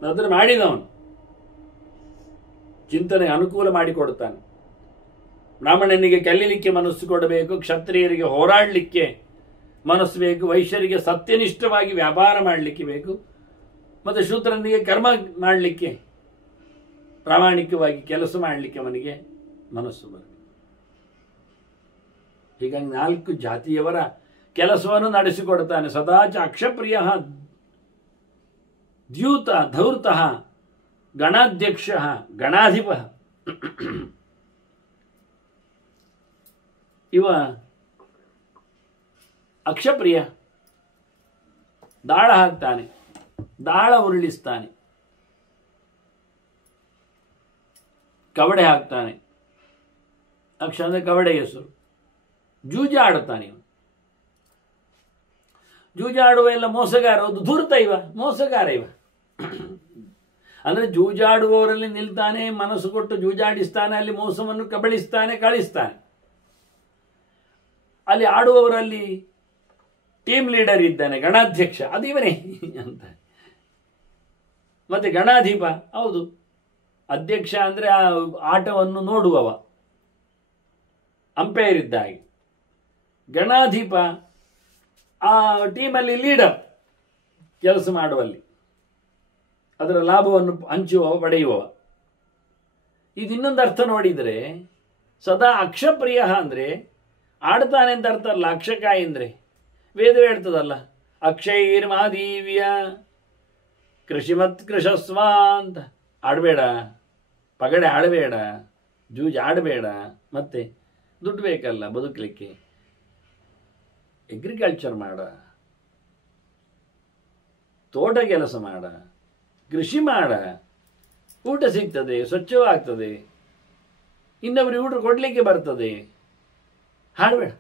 ಅದನ್ನು ಮಾಡಿದವನು ಚಿಂತನೆ ಅನುಕೂಲ ಮಾಡಿಕೊಡುತ್ತಾನೆ. ಬ್ರಾಹ್ಮಣನಿಗೆ ಕಲೀಲಿಕ್ಕೆ ಮನಸ್ಸು ಕೊಡಬೇಕು, ಕ್ಷತ್ರಿಯರಿಗೆ ಹೋರಾಡಲಿಕ್ಕೆ ಮನಸ್ಸು ಬೇಕು, ವೈಶ್ಯರಿಗೆ ಸತ್ಯನಿಷ್ಠವಾಗಿ ವ್ಯಾಪಾರ ಮಾಡಲಿಕ್ಕೆ ಬೇಕು, ಮತ್ತು ಶೂದ್ರನಿಗೆ ಕರ್ಮ ಮಾಡಲಿಕ್ಕೆ, ಪ್ರಾಮಾಣಿಕವಾಗಿ ಕೆಲಸ ಮಾಡಲಿಕ್ಕೆ ಅವನಿಗೆ ಮನಸ್ಸು ಬರಬೇಕು. ಹೀಗಾಗಿ 4 ಜಾತಿಯವರ ಕೆಲಸವನ್ನು ನಡೆಸಿಕೊಡುತ್ತಾನೆ. ಸದಾಚ ಅಕ್ಷಪ್ರಿಯ ದ್ಯೂತ ಧೌರ್ತ ಗಣಾಧ್ಯಕ್ಷ ಗಣಾಧಿಪ. ಇವ ಅಕ್ಷಪ್ರಿಯ, ದಾಳ ಹಾಕ್ತಾನೆ, ದಾಳ ಉರುಳಿಸ್ತಾನೆ. ಕವಡೆ ಹಾಕ್ತಾನೆ. ಅಕ್ಷ ಅಂದರೆ ಕವಡೆ ಹೆಸರು. ಜೂಜಾಡುತ್ತಾನೆ ಇವನು. ಜೂಜಾಡುವ ಎಲ್ಲ ಮೋಸಗಾರ, ಒಂದು ಧೂರ್ತ ಇವ, ಮೋಸಗಾರ ಇವ. ಅಂದರೆ ಜೂಜಾಡುವವರಲ್ಲಿ ನಿಲ್ತಾನೆ, ಮನಸ್ಸು ಕೊಟ್ಟು ಜೂಜಾಡಿಸ್ತಾನೆ, ಅಲ್ಲಿ ಮೋಸವನ್ನು ಕಬಳಿಸ್ತಾನೆ, ಕಳಿಸ್ತಾನೆ. ಅಲ್ಲಿ ಆಡುವವರಲ್ಲಿ ಟೀಮ್ ಲೀಡರ್ ಇದ್ದಾನೆ, ಗಣಾಧ್ಯಕ್ಷ, ಅದು ಇವನೇ ಅಂತ. ಮತ್ತೆ ಗಣಾಧಿಪ, ಹೌದು, ಅಧ್ಯಕ್ಷ ಅಂದರೆ ಆ ಆಟವನ್ನು ನೋಡುವವ, ಅಂಪೈರ್ ಇದ್ದ ಹಾಗೆ. ಗಣಾಧಿಪ ಆ ಟೀಮಲ್ಲಿ ಲೀಡರ್, ಕೆಲಸ ಮಾಡುವಲ್ಲಿ ಅದರ ಲಾಭವನ್ನು ಹಂಚುವವ, ಪಡೆಯುವವ. ಇದು ಇನ್ನೊಂದು ಅರ್ಥ ನೋಡಿದರೆ, ಸದಾ ಅಕ್ಷಪ್ರಿಯ ಅಂದರೆ ಆಡ್ತಾನೆ ಅಂತ ಅರ್ಥ ಅಲ್ಲ. ಅಕ್ಷಕಾಯಿ ಅಂದರೆ ವೇದವೇ ಹೇಳ್ತದಲ್ಲ, ಅಕ್ಷೈರ್ಮಾದೀವ್ಯ ಕೃಷಿಮತ್ ಕೃಷಸ್ವ ಅಂತ. ಆಡಬೇಡ, ಪಗಡೆ ಆಡಬೇಡ, ಜೂಜ್ ಆಡಬೇಡ, ಮತ್ತೆ ದುಡ್ಡು ಬೇಕಲ್ಲ ಬದುಕಲಿಕ್ಕೆ, ಅಗ್ರಿಕಲ್ಚರ್ ಮಾಡ, ತೋಟ ಕೆಲಸ ಮಾಡ, ಕೃಷಿ ಮಾಡ, ಊಟ ಸಿಗ್ತದೆ, ಸ್ವಚ್ಛವಾಗ್ತದೆ, ಇನ್ನೊಬ್ಬರಿಗೆ ಊಟ ಕೊಡಲಿಕ್ಕೆ ಬರ್ತದೆ, ಹಾಡಬೇಡ.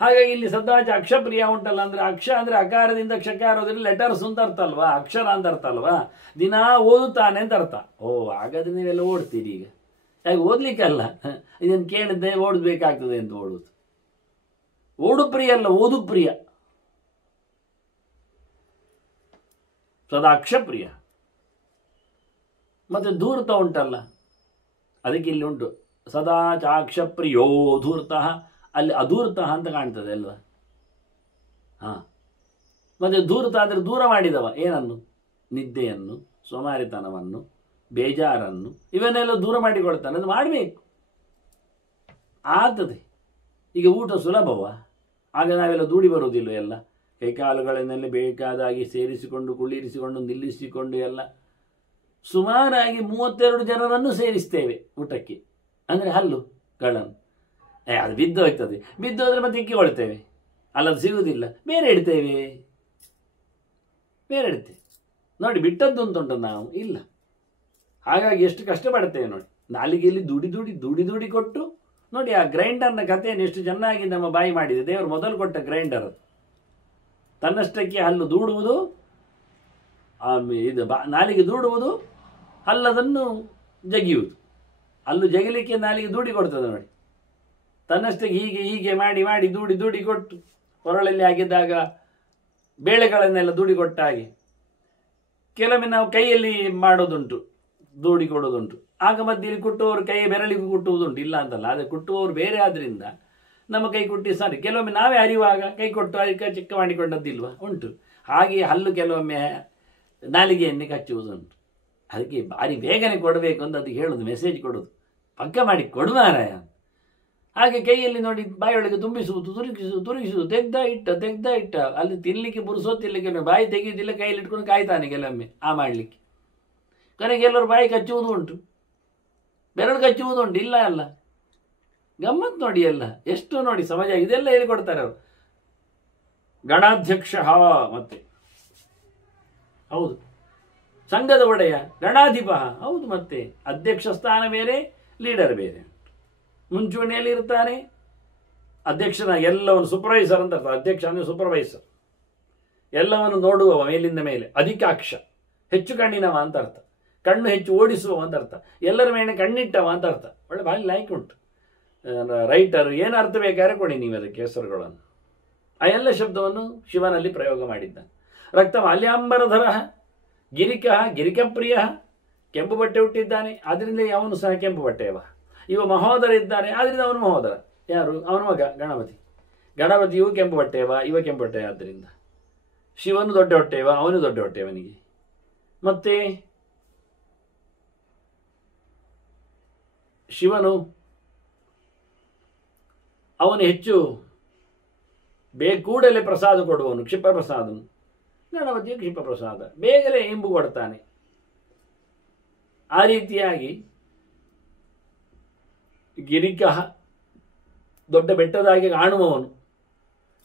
ಹಾಗಾಗಿ ಇಲ್ಲಿ ಸದಾಚ ಅಕ್ಷಪ್ರಿಯ ಉಂಟಲ್ಲ, ಅಂದರೆ ಅಕ್ಷ ಅಂದರೆ ಅಕಾರದಿಂದ ಕ್ಷಕಾರೋದ್ರಿಂದ ಲೆಟರ್ಸ್ ಅಂತ ಅರ್ಥ ಅಲ್ವಾ, ಅಕ್ಷರ ಅಂತ ಅರ್ಥ ಅಲ್ವಾ, ದಿನ ಓದುತ್ತಾನೆ ಅಂತ ಅರ್ಥ. ಓ, ಹಾಗಾದ್ರೆ ನೀವೆಲ್ಲ ಓಡ್ತೀರಿ ಈಗ. ಯಾಕೆ ಓದ್ಲಿಕ್ಕಲ್ಲ, ಇದನ್ನು ಕೇಳಿದ್ದೆ ಓಡಬೇಕಾಗ್ತದೆ ಅಂತ ಓಡುದು. ಓಡು ಪ್ರಿಯ ಅಲ್ಲ, ಓದು ಪ್ರಿಯ, ಸದಾ ಅಕ್ಷಪ್ರಿಯ. ಮತ್ತೆ ಧೂರ್ತ ಉಂಟಲ್ಲ, ಅದಕ್ಕೆ ಇಲ್ಲಿ ಉಂಟು ಸದಾ ಚಾಕ್ಷಪ್ರಿಯೋ ಧೂರ್ತ, ಅಲ್ಲಿ ಅಧೂರ್ತ ಅಂತ ಕಾಣ್ತದೆ ಅಲ್ವಾ. ಹಾ, ಮತ್ತೆ ಧೂರ್ತ ಅಂದರೆ ದೂರ ಮಾಡಿದವ, ಏನನ್ನು? ನಿದ್ದೆಯನ್ನು, ಸೋಮಾರಿತನವನ್ನು, ಬೇಜಾರನ್ನು, ಇವನ್ನೆಲ್ಲ ದೂರ ಮಾಡಿಕೊಳ್ತಾನೆ. ಅದು ಮಾಡಬೇಕು, ಆಗ್ತದೆ. ಈಗ ಊಟ ಸುಲಭವ, ಆಗ ನಾವೆಲ್ಲ ದೂಡಿ ಬರುವುದಿಲ್ಲ. ಎಲ್ಲ ಕೈಕಾಲುಗಳನ್ನೆಲ್ಲ ಬೇಕಾದಾಗಿ ಸೇರಿಸಿಕೊಂಡು, ಕುಳ್ಳಿರಿಸಿಕೊಂಡು, ನಿಲ್ಲಿಸಿಕೊಂಡು ಎಲ್ಲ ಸುಮಾರಾಗಿ 32 ಜನರನ್ನು ಸೇರಿಸ್ತೇವೆ ಊಟಕ್ಕೆ. ಅಂದರೆ ಹಲ್ಲುಗಳನ್ನು ಅದು ಬಿದ್ದು ಹೋಗ್ತದೆ, ಬಿದ್ದು ಹೋದರೆ ಮತ್ತೆ ಇಕ್ಕಿಕೊಳ್ತೇವೆ, ಅಲ್ಲದು ಸಿಗುವುದಿಲ್ಲ, ಬೇರೆ ಇಡ್ತೇವೆ. ನೋಡಿ, ಬಿಟ್ಟದ್ದು ಅಂತುಂಟು ನಾವು ಇಲ್ಲ. ಹಾಗಾಗಿ ಎಷ್ಟು ಕಷ್ಟಪಡ್ತೇವೆ ನೋಡಿ. ನಾಲಿಗೆಯಲ್ಲಿ ದುಡಿ ಕೊಟ್ಟು ನೋಡಿ. ಆ ಗ್ರೈಂಡರ್ನ ಕಥೆಯನ್ನು ಎಷ್ಟು ಚೆನ್ನಾಗಿ ನಮ್ಮ ಬಾಯಿ ಮಾಡಿದೆ. ದೇವರು ಮೊದಲು ಕೊಟ್ಟ ಗ್ರೈಂಡರ್ ಅದು. ತನ್ನಷ್ಟಕ್ಕೆ ಹಲ್ಲು ದೂಡುವುದು, ಇದು ನಾಲಿಗೆ ದೂಡುವುದು, ಹಲ್ಲದನ್ನು ಜಗಿಯುವುದು. ಹಲ್ಲು ಜಗಿಲಿಕ್ಕೆ ನಾಲಿಗೆ ದೂಡಿ ಕೊಡ್ತದೆ ನೋಡಿ. ತನ್ನಷ್ಟಕ್ಕೆ ಹೀಗೆ ಮಾಡಿ ದೂಡಿ ಕೊಟ್ಟು, ಹೊರಳಲ್ಲಿ ಆಗಿದ್ದಾಗ ಬೇಳೆಗಳನ್ನೆಲ್ಲ ದೂಡಿ ಕೊಟ್ಟ ಹಾಗೆ. ಕೆಲವೊಮ್ಮೆ ನಾವು ಕೈಯಲ್ಲಿ ಮಾಡೋದುಂಟು, ದೂಡಿ ಕೊಡೋದುಂಟು. ಆಗ ಮಧ್ಯೆಯಲ್ಲಿ ಕುಟ್ಟುವವರು ಕೈ ಬೆರಳಿಗೂ ಕುಟ್ಟುವುದುಂಟು, ಇಲ್ಲ ಅಂತಲ್ಲ. ಆದರೆ ಕುಟ್ಟುವವರು ಬೇರೆ ಆದ್ರಿಂದ ನಮ್ಮ ಕೈ ಕುಟ್ಟಿ ಸಾರಿ. ಕೆಲವೊಮ್ಮೆ ನಾವೇ ಅರಿಯುವಾಗ ಕೈ ಕೊಟ್ಟು ಅದಕ್ಕೆ ಚಿಕ್ಕ ಮಾಡಿಕೊಂಡದ್ದಿಲ್ವಾ, ಉಂಟು. ಹಾಗೆ ಹಲ್ಲು ಕೆಲವೊಮ್ಮೆ ನಾಲಿಗೆಯನ್ನೇ ಕಚ್ಚುವುದುಂಟು. ಅದಕ್ಕೆ ಭಾರಿ ಬೇಗನೆ ಕೊಡಬೇಕು ಅಂತ ಅದಕ್ಕೆ ಹೇಳೋದು, ಮೆಸೇಜ್ ಕೊಡೋದು, ಪಕ್ಕ ಮಾಡಿ ಕೊಡು ಮಾರಾಯ. ಹಾಗೆ ಕೈಯಲ್ಲಿ ನೋಡಿ ಬಾಯಿಯೊಳಗೆ ತುಂಬಿಸುವುದು, ತುರುಗಿಸುವುದು, ತೆಗ್ದ ಇಟ್ಟ ಅಲ್ಲಿ ತಿನ್ನಲಿಕ್ಕೆ ಬುರುಸೋತಿರ್ಲಿಕ್ಕೆ ಬಾಯಿ ತೆಗೆಯುವುದಿಲ್ಲ, ಕೈಯಲ್ಲಿ ಇಟ್ಕೊಂಡು ಕಾಯ್ತಾನೆ ಕೆಲವೊಮ್ಮೆ ಆ ಮಾಡಲಿಕ್ಕೆ. ಕೊನೆಗೆ ಎಲ್ಲರೂ ಬಾಯಿ ಕಚ್ಚುವುದು ಉಂಟು, ಬೆರಳು ಕಚ್ಚುವುದು ಉಂಟು, ಇಲ್ಲ ಅಲ್ಲ. ಗಮ್ಮತ್ ನೋಡಿ, ಎಲ್ಲ ಎಷ್ಟು ನೋಡಿ ಸಮಾಜ ಇದೆಲ್ಲ ಹೇಳಿಕೊಡ್ತಾರೆ ಅವರು. ಗಣಾಧ್ಯಕ್ಷ ಮತ್ತೆ ಹೌದು, ಸಂಘದ ಒಡೆಯ ಗಣಾಧಿಪ ಹೌದು. ಮತ್ತೆ ಅಧ್ಯಕ್ಷ ಸ್ಥಾನ ಬೇರೆ, ಲೀಡರ್ ಬೇರೆ. ಮುಂಚೂಣಿಯಲ್ಲಿ ಇರ್ತಾನೆ ಅಧ್ಯಕ್ಷನ, ಎಲ್ಲವನ್ನು ಸೂಪರ್ವೈಸರ್ ಅಂತ ಅರ್ಥ. ಅಧ್ಯಕ್ಷ ಅಂದರೆ ಸೂಪರ್ವೈಸರ್, ಎಲ್ಲವನ್ನು ನೋಡುವವ ಮೇಲಿಂದ ಮೇಲೆ. ಅಧಿಕಾಕ್ಷ, ಹೆಚ್ಚು ಕಣ್ಣಿನವ ಅಂತ ಅರ್ಥ. ಕಣ್ಣು ಹೆಚ್ಚು ಓಡಿಸುವ ಅಂತ ಅರ್ಥ. ಎಲ್ಲರ ಮೇಲೆ ಕಣ್ಣಿಟ್ಟವ ಅಂತ ಅರ್ಥ. ಒಳ್ಳೆ ಭಾಳ ಲೈಕ್ ಉಂಟು. ರೈಟರ್ ಏನು ಅರ್ಥ ಬೇಕಾದ್ರೆ ಕೊಡಿ ನೀವು ಅದಕ್ಕೆ ಹೆಸರುಗಳನ್ನು. ಆ ಎಲ್ಲ ಶಬ್ದವನ್ನು ಶಿವನಲ್ಲಿ ಪ್ರಯೋಗ ಮಾಡಿದ್ದ. ರಕ್ತ ಮಾಲ್ಯಾಂಬರಧರ ಗಿರಿಕ ಗಿರಿಕಪ್ರಿಯ, ಕೆಂಪು ಬಟ್ಟೆ ಹುಟ್ಟಿದ್ದಾನೆ, ಆದ್ರಿಂದ ಅವನು ಸಹ ಕೆಂಪು ಬಟ್ಟೆಯವ. ಇವ ಮಹೋದರ ಇದ್ದಾನೆ, ಆದ್ರಿಂದ ಅವನು ಮಹೋದರ. ಯಾರು? ಅವನ ಮಗ ಗಣಪತಿ. ಗಣಪತಿಯು ಕೆಂಪು ಬಟ್ಟೆಯವ, ಇವ ಕೆಂಪು ಬಟ್ಟೆ. ಆದ್ದರಿಂದ ಶಿವನು ದೊಡ್ಡ ಹೊಟ್ಟೆಯವ, ಅವನು ದೊಡ್ಡ ಹೊಟ್ಟೆಯವನಿಗೆ. ಮತ್ತೆ ಶಿವನು ಅವನು ಹೆಚ್ಚು ಕೂಡಲೇ ಪ್ರಸಾದ ಕೊಡುವವನು, ಕ್ಷಿಪ್ರ ಪ್ರಸಾದನು. ಗಣಪತಿಯು ಕ್ಷಿಪ್ರ ಪ್ರಸಾದ, ಬೇಗನೆ ಇಂಬು ಕೊಡ್ತಾನೆ. ಆ ರೀತಿಯಾಗಿ ಗಿರಿಕ, ದೊಡ್ಡ ಬೆಟ್ಟದಾಗಿ ಕಾಣುವವನು,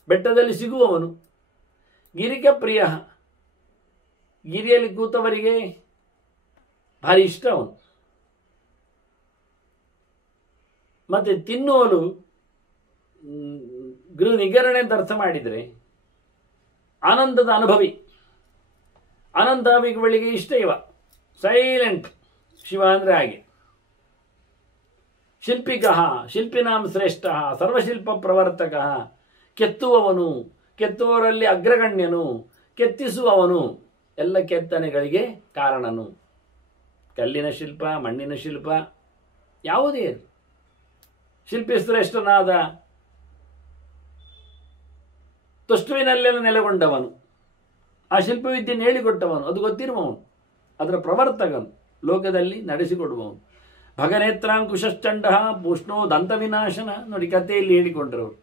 ಬೆಟ್ಟದಲ್ಲಿ ಸಿಗುವವನು. ಗಿರಿಕ ಪ್ರಿಯ, ಗಿರಿಯಲ್ಲಿ ಕೂತವರಿಗೆ ಭಾರಿ ಇಷ್ಟ ಅವನು. ಮತ್ತೆ ತಿನ್ನುವಲು ಗೃಹ ನಿಗರಣೆ ಅಂತ ಅರ್ಥ ಮಾಡಿದರೆ ಆನಂದದ ಅನುಭವಿ. ಅನಂತಾಭಿಗಳಿಗೆ ಇಷ್ಟ ಇವ, ಸೈಲೆಂಟ್ ಶಿವ ಅಂದರೆ ಹಾಗೆ. ಶಿಲ್ಪಿಕ ಶಿಲ್ಪಿನಾಂ ಶ್ರೇಷ್ಠ ಸರ್ವಶಿಲ್ಪ ಪ್ರವರ್ತಕ, ಕೆತ್ತುವವನು, ಕೆತ್ತುವವರಲ್ಲಿ ಅಗ್ರಗಣ್ಯನು, ಕೆತ್ತಿಸುವವನು, ಎಲ್ಲ ಕೆತ್ತನೆಗಳಿಗೆ ಕಾರಣನು. ಕಲ್ಲಿನ ಶಿಲ್ಪ, ಮಣ್ಣಿನ ಶಿಲ್ಪ, ಯಾವುದೇ ಶಿಲ್ಪಿ ಶ್ರೇಷ್ಠನಾದ ತುಷ್ಟುವಿನಲ್ಲೆಲ್ಲ ನೆಲೆಗೊಂಡವನು, ಆ ಶಿಲ್ಪವಿದ್ಯೆಯನ್ನು ಹೇಳಿಕೊಟ್ಟವನು, ಅದು ಗೊತ್ತಿರುವವನು, ಅದರ ಪ್ರವರ್ತಕನು, ಲೋಕದಲ್ಲಿ ನಡೆಸಿಕೊಡುವವನು. ಭಗನೇತ್ರಾಂಕುಶಶ್ಚಂಡ ಪೂಷ್ಣೋ ದಂತ ವಿನಾಶನ. ನೋಡಿ ಕಥೆಯಲ್ಲಿ ಹೇಳಿಕೊಂಡ್ರವರು,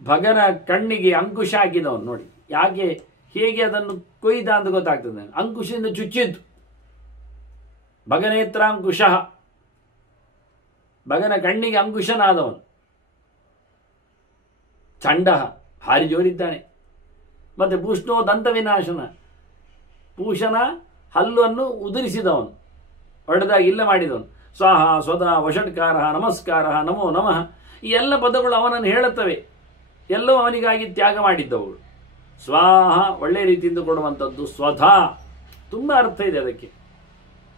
ಭಗನ ಕಣ್ಣಿಗೆ ಅಂಕುಶ ಹಾಕಿದವನು. ನೋಡಿ ಯಾಕೆ ಹೇಗೆ ಅದನ್ನು ಕೊಯ್ದ ಅಂತ ಗೊತ್ತಾಗ್ತದೆ. ಅಂಕುಶದಿಂದ ಚುಚ್ಚಿದ್ದು. ಭಗನೇತ್ರಾಂಕುಶ, ಭಗನ ಕಣ್ಣಿಗೆ ಅಂಕುಶನಾದವನು. ಚಂಡ ಭಾರಿ ಜೋರಿದ್ದಾನೆ. ಮತ್ತೆ ಪೂಷ್ಣೋ ದಂತ ವಿನಾಶನ, ಪೂಷನ ಹಲ್ಲನ್ನು ಉದುರಿಸಿದವನು, ಹೊಡೆದಾಗ ಇಲ್ಲ ಮಾಡಿದವನು. ಸ್ವಾಹ ಸ್ವತಃ ವಷಟ್ಕಾರ ನಮಸ್ಕಾರ ನಮೋ ನಮಃ, ಈ ಎಲ್ಲ ಪದಗಳು ಅವನನ್ನು ಹೇಳುತ್ತವೆ. ಎಲ್ಲವೂ ಅವನಿಗಾಗಿ ತ್ಯಾಗ ಮಾಡಿದ್ದವುಗಳು. ಸ್ವಾಹ ಒಳ್ಳೆ ರೀತಿಯಿಂದ ಕೊಡುವಂಥದ್ದು, ಸ್ವಧಾ ತುಂಬ ಅರ್ಥ ಇದೆ ಅದಕ್ಕೆ,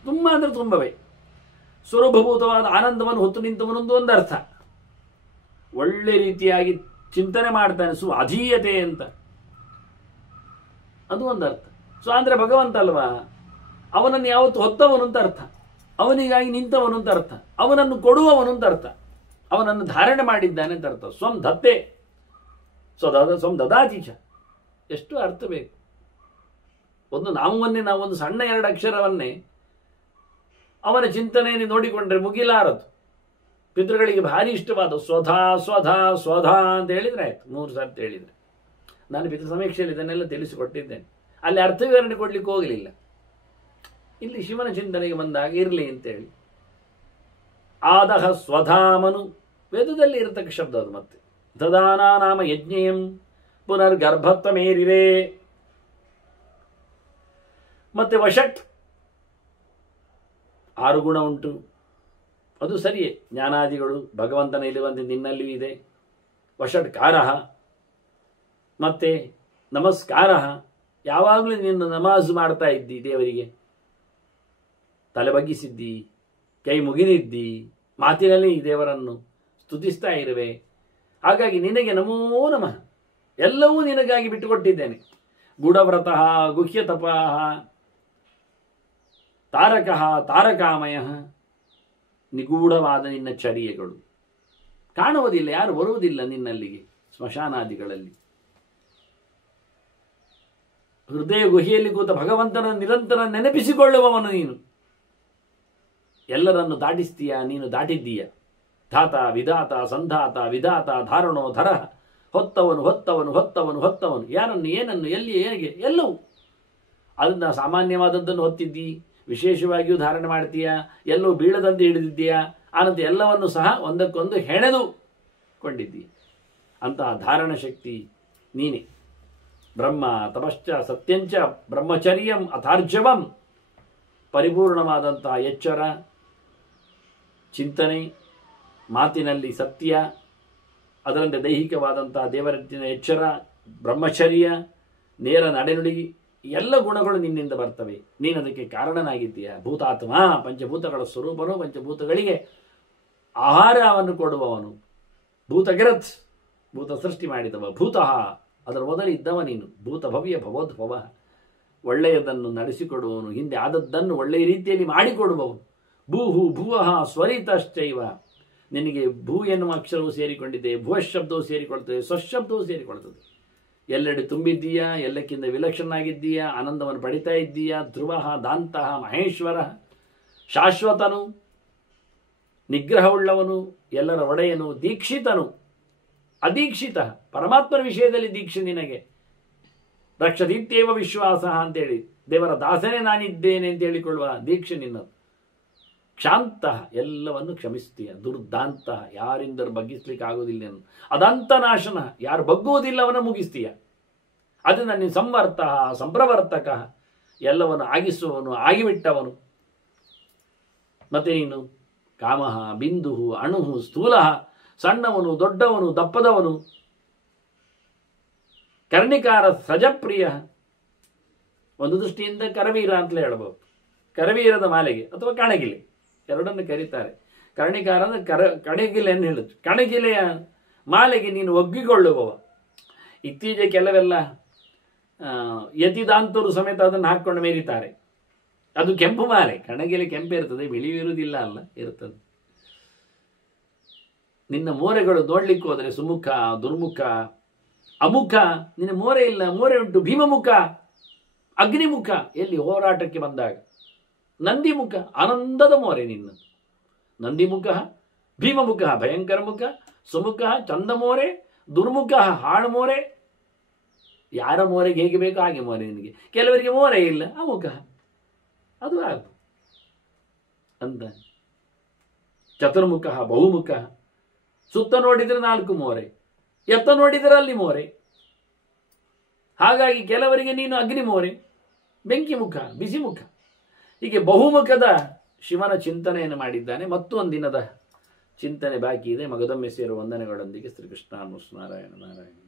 ತುಂಬ ಅಂದರೆ ತುಂಬವೇ. ಸ್ವರೂಪಭೂತವಾದ ಆನಂದವನ್ನು ಹೊತ್ತು ನಿಂತವನೊಂದು ಒಂದು ಅರ್ಥ. ಒಳ್ಳೆ ರೀತಿಯಾಗಿ ಚಿಂತನೆ ಮಾಡ್ತಾನೆ, ಅಧೀಯತೆ ಅಂತ, ಅದು ಒಂದು ಅರ್ಥ. ಅಂದರೆ ಭಗವಂತ ಅಲ್ವಾ, ಅವನನ್ನು ಯಾವತ್ತು ಹೊತ್ತವನು ಅಂತ ಅರ್ಥ, ಅವನಿಗಾಗಿ ನಿಂತವನು ಅಂತ ಅರ್ಥ, ಅವನನ್ನು ಕೊಡುವವನು ಅಂತ ಅರ್ಥ, ಅವನನ್ನು ಧಾರಣೆ ಮಾಡಿದ್ದಾನೆ ಅಂತ ಅರ್ಥ. ಸ್ವಂ ದತ್ತೆ ಸ್ವಂ ದದಾತೀಚ. ಎಷ್ಟು ಅರ್ಥ ಬೇಕು. ಒಂದು ನಾಮವನ್ನೇ, ನಾವೊಂದು ಸಣ್ಣ 2 ಅಕ್ಷರವನ್ನೇ ಅವನ ಚಿಂತನೆಯನ್ನು ನೋಡಿಕೊಂಡ್ರೆ ಮುಗಿಲಾರದು. ಪಿತೃಗಳಿಗೆ ಭಾರಿ ಇಷ್ಟವಾದ ಸ್ವಧಾ ಸ್ವಧಾ ಸ್ವಧಾ ಅಂತ ಹೇಳಿದರೆ ಆಯ್ತು, 3 ಸರ್ತಿ ಹೇಳಿದರೆ. ನಾನು ಪಿತೃ ಸಮೀಕ್ಷೆಯಲ್ಲಿ ಇದನ್ನೆಲ್ಲ ತಿಳಿಸಿಕೊಟ್ಟಿದ್ದೇನೆ. ಅಲ್ಲಿ ಅರ್ಥ ವಿವರಣೆ ಕೊಡ್ಲಿಕ್ಕೆ ಹೋಗಲಿಲ್ಲ. ಇಲ್ಲಿ ಶಿವನ ಚಿಂತನೆಗೆ ಬಂದಾಗ ಇರಲಿ ಅಂತೇಳಿ. ಆದಹ ಸ್ವಧಾಮನು ವೇದದಲ್ಲಿ ಇರತಕ್ಕ ಶಬ್ದ ಅದು. ಮತ್ತೆ ದದಾನ ನಾಮ ಯಜ್ಞೇಯಂ ಪುನರ್ಗರ್ಭತ್ವ ಮೇರಿರೆ. ಮತ್ತೆ ವಷಟ್ 6 ಗುಣ ಉಂಟು, ಅದು ಸರಿಯೇ. ಜ್ಞಾನಾದಿಗಳು ಭಗವಂತನ ಇರುವಂತೆ ನಿನ್ನಲ್ಲಿಯೂ ಇದೆ. ವಷಟ್ಕಾರ, ಮತ್ತೆ ನಮಸ್ಕಾರ, ಯಾವಾಗಲೂ ನಿನ್ನ ನಮಾಜ್ ಮಾಡ್ತಾ ಇದ್ದಿ, ದೇವರಿಗೆ ತಲೆ ಬಗ್ಗಿಸಿದ್ದಿ, ಕೈ ಮುಗಿದಿದ್ದಿ, ಮಾತಿನಲ್ಲಿ ಈ ದೇವರನ್ನು ಸ್ತುತಿಸ್ತಾ ಇರುವೆ. ಹಾಗಾಗಿ ನಿನಗೆ ನಮೋ ನಮಃ, ಎಲ್ಲವೂ ನಿನಗಾಗಿ ಬಿಟ್ಟುಕೊಟ್ಟಿದ್ದೇನೆ. ಗೂಢವ್ರತಃ ಗುಹ್ಯತಪಃ ತಾರಕಃ ತಾರಕಾಮಯ, ನಿಗೂಢವಾದ ನಿನ್ನ ಚರ್ಯೆಗಳು ಕಾಣುವುದಿಲ್ಲ, ಯಾರು ಬರುವುದಿಲ್ಲ ನಿನ್ನಲ್ಲಿಗೆ ಸ್ಮಶಾನಾದಿಗಳಲ್ಲಿ. ಹೃದಯ ಗುಹೆಯಲ್ಲಿ ಕೂತ ಭಗವಂತನ ನಿರಂತರ ನೆನಪಿಸಿಕೊಳ್ಳುವವನು ನೀನು. ಎಲ್ಲರನ್ನು ದಾಟಿಸ್ತೀಯ, ನೀನು ದಾಟಿದ್ದೀಯ. ಧಾತ ವಿಧಾತ ಸಂಧಾತ ವಿಧಾತ ಧಾರಣೋ ಧರ, ಹೊತ್ತವನು ಹೊತ್ತವನು ಹೊತ್ತವನು ಹೊತ್ತವನು, ಯಾರನ್ನು ಏನನ್ನು ಎಲ್ಲಿ ಹೇಗೆ ಎಲ್ಲವೂ. ಅದನ್ನು ಸಾಮಾನ್ಯವಾದದ್ದನ್ನು ಹೊತ್ತಿದ್ದಿ, ವಿಶೇಷವಾಗಿಯೂ ಧಾರಣೆ ಮಾಡ್ತೀಯ, ಎಲ್ಲವೂ ಬೀಳದಂತೆ ಹಿಡಿದಿದ್ದೀಯ, ಆನಂತರ ಎಲ್ಲವನ್ನು ಸಹ ಒಂದಕ್ಕೊಂದು ಹೆಣೆದು ಕೊಂಡಿದ್ದೀಯ. ಅಂತಹ ಧಾರಣ ಶಕ್ತಿ ನೀನೆ. ಬ್ರಹ್ಮ ತಪಶ್ಚ ಸತ್ಯಂಚ ಬ್ರಹ್ಮಚರ್ಯಂ ಅಥಾರ್ಜವಂ, ಪರಿಪೂರ್ಣವಾದಂತಹ ಎಚ್ಚರ, ಚಿಂತನೆ, ಮಾತಿನಲ್ಲಿ ಸತ್ಯ, ಅದರಂತೆ ದೈಹಿಕವಾದಂತಹ ದೇವರತ್ತಿನ ಎಚ್ಚರ, ಬ್ರಹ್ಮಚರ್ಯ, ನೇರ ನಡೆನುಡಿ, ಎಲ್ಲ ಗುಣಗಳು ನಿನ್ನಿಂದ ಬರ್ತವೆ. ನೀನು ಅದಕ್ಕೆ ಕಾರಣನಾಗಿದ್ದೀಯ. ಭೂತಾತ್ಮ, ಪಂಚಭೂತಗಳ ಸ್ವರೂಪನು, ಪಂಚಭೂತಗಳಿಗೆ ಆಹಾರವನ್ನು ಕೊಡುವವನು. ಭೂತಗಿರತ್, ಭೂತ ಸೃಷ್ಟಿ ಮಾಡಿದವ. ಭೂತಃ, ಅದರ ಮೊದಲಿದ್ದವ ನೀನು. ಭೂತ ಭವ್ಯ ಭವೋದ್ಭವ, ಒಳ್ಳೆಯದನ್ನು ನಡೆಸಿಕೊಡುವವನು, ಹಿಂದೆ ಆದದ್ದನ್ನು ಒಳ್ಳೆಯ ರೀತಿಯಲ್ಲಿ ಮಾಡಿಕೊಡುವವನು. ಭೂಹು ಭುವಃ ಸ್ವರಿತಶ್ಚೈವ, ನಿನಗೆ ಭೂ ಎನ್ನುವ ಅಕ್ಷರವು ಸೇರಿಕೊಂಡಿದೆ, ಭುವಶಬ್ದವು ಸೇರಿಕೊಳ್ತದೆ, ಸ್ವಶಬ್ದವು ಸೇರಿಕೊಳ್ತದೆ. ಎಲ್ಲೆಡೆ ತುಂಬಿದ್ದೀಯಾ, ಎಲ್ಲಕ್ಕಿಂತ ವಿಲಕ್ಷಣನಾಗಿದ್ದೀಯಾ, ಆನಂದವನ್ನು ಪಡಿತಾ ಇದ್ದೀಯಾ. ಧ್ರುವ ದಾಂತಹ ಮಹೇಶ್ವರ, ಶಾಶ್ವತನು, ನಿಗ್ರಹವುಳ್ಳವನು, ಎಲ್ಲರ ಒಡೆಯನು, ದೀಕ್ಷಿತನು, ಅದೀಕ್ಷಿತ, ಪರಮಾತ್ಮನ ವಿಷಯದಲ್ಲಿ ದೀಕ್ಷೆ ನಿನಗೆ. ರಕ್ಷದೀತ್ಯೇವ ವಿಶ್ವಾಸ ಅಂತೇಳಿ, ದೇವರ ದಾಸನೇ ನಾನಿದ್ದೇನೆ ಅಂತ ಹೇಳಿಕೊಳ್ಳುವ ದೀಕ್ಷೆ ನಿನ್ನದು. ಕ್ಷಾಂತ, ಎಲ್ಲವನ್ನು ಕ್ಷಮಿಸ್ತೀಯ. ದುರ್ದಾಂತ, ಯಾರಿಂದಲೂ ಬಗ್ಗಿಸ್ಲಿಕ್ಕೆ ಆಗೋದಿಲ್ಲ. ಅದಂತ ನಾಶನ, ಯಾರು ಬಗ್ಗುವುದಿಲ್ಲ ಅವನ ಮುಗಿಸ್ತೀಯ. ಅದನ್ನು ನೀನು ಸಂವರ್ತ ಸಂಪ್ರವರ್ತಕ, ಎಲ್ಲವನ್ನು ಆಗಿಸುವವನು, ಆಗಿಬಿಟ್ಟವನು. ಮತ್ತೆ ನೀನು ಕಾಮಃ ಬಿಂದು ಅಣು ಸ್ಥೂಲ, ಸಣ್ಣವನು ದೊಡ್ಡವನು ದಪ್ಪದವನು, ಕರ್ಣಿಕಾರ ಸಜಪ್ರಿಯ. ಒಂದು ದೃಷ್ಟಿಯಿಂದ ಕರವೀರ ಅಂತಲೇ ಹೇಳಬಹುದು. ಕರವೀರದ ಮಾಲೆಗೆ ಅಥವಾ ಕಣಗಿಲೆ ಎರಡನ್ನು ಕರೀತಾರೆ. ಕರ್ಣಿಕಾರ ಅಂದರೆ ಕಣಗಿಲೆಯನ್ನು ಹೇಳುತ್ತೆ. ಕಣಗಿಲೆಯ ಮಾಲೆಗೆ ನೀನು ಒಗ್ಗಿಕೊಳ್ಳುವವ. ಇತ್ತೀಚೆಗೆ ಕೆಲವೆಲ್ಲ ಯತಿದಾಂತರು ಸಮೇತ ಅದನ್ನು ಹಾಕ್ಕೊಂಡು ಮೇರಿತಾರೆ. ಅದು ಕೆಂಪು ಮಾಲೆ. ಕಣಗಿಲೆ ಕೆಂಪು ಇರ್ತದೆ, ಬಿಳಿ ಇರುವುದಿಲ್ಲ ಅಲ್ಲ, ಇರ್ತದೆ. ನಿನ್ನ ಮೋರೆಗಳು ನೋಡ್ಲಿಕ್ಕೆ ಹೋದರೆ ಸುಮುಖ, ದುರ್ಮುಖ, ಅಮುಖ. ನಿನ್ನ ಮೋರೆ ಇಲ್ಲ, ಮೋರೆ ಉಂಟು ಭೀಮಮುಖ, ಅಗ್ನಿಮುಖ. ಎಲ್ಲಿ ಹೋರಾಟಕ್ಕೆ ಬಂದಾಗ ನಂದಿಮುಖ, ಆನಂದದ ಮೋರೆ ನಿನ್ನ. ನಂದಿಮುಖ, ಭೀಮಮುಖ ಭಯಂಕರ ಮುಖ, ಸುಮುಖ ಚಂದಮೋರೆ, ದುರ್ಮುಖ ಹಾಳು ಮೋರೆ. ಯಾರ ಮೋರೆಗೆ ಹೇಗೆ ಬೇಕೋ ಹಾಗೆ ಮೋರೆ ನಿನಗೆ. ಕೆಲವರಿಗೆ ಮೋರೆ ಇಲ್ಲ, ಅಮುಖ, ಅದು ಆಗು ಅಂತ. ಚತುರ್ಮುಖ ಬಹುಮುಖ, ಸುತ್ತ ನೋಡಿದರೆ 4 ಮೋರೆ, ಎತ್ತ ನೋಡಿದರೆ ಅಲ್ಲಿ ಮೋರೆ. ಹಾಗಾಗಿ ಕೆಲವರಿಗೆ ನೀನು ಅಗ್ನಿ ಮೋರೆ, ಬೆಂಕಿ ಮುಖ, ಬಿಸಿ ಮುಖ. ಹೀಗೆ ಬಹುಮುಖದ ಶಿವನ ಚಿಂತನೆಯನ್ನು ಮಾಡಿದ್ದಾನೆ. ಮತ್ತೊಂದಿನದ ಚಿಂತನೆ ಬಾಕಿ ಇದೆ. ಮಗದೊಮ್ಮೆ ಸೇರುವ ವಂದನೆಗಳೊಂದಿಗೆ ಶ್ರೀಕೃಷ್ಣ ನಾರಾಯಣ ನಾರಾಯಣ.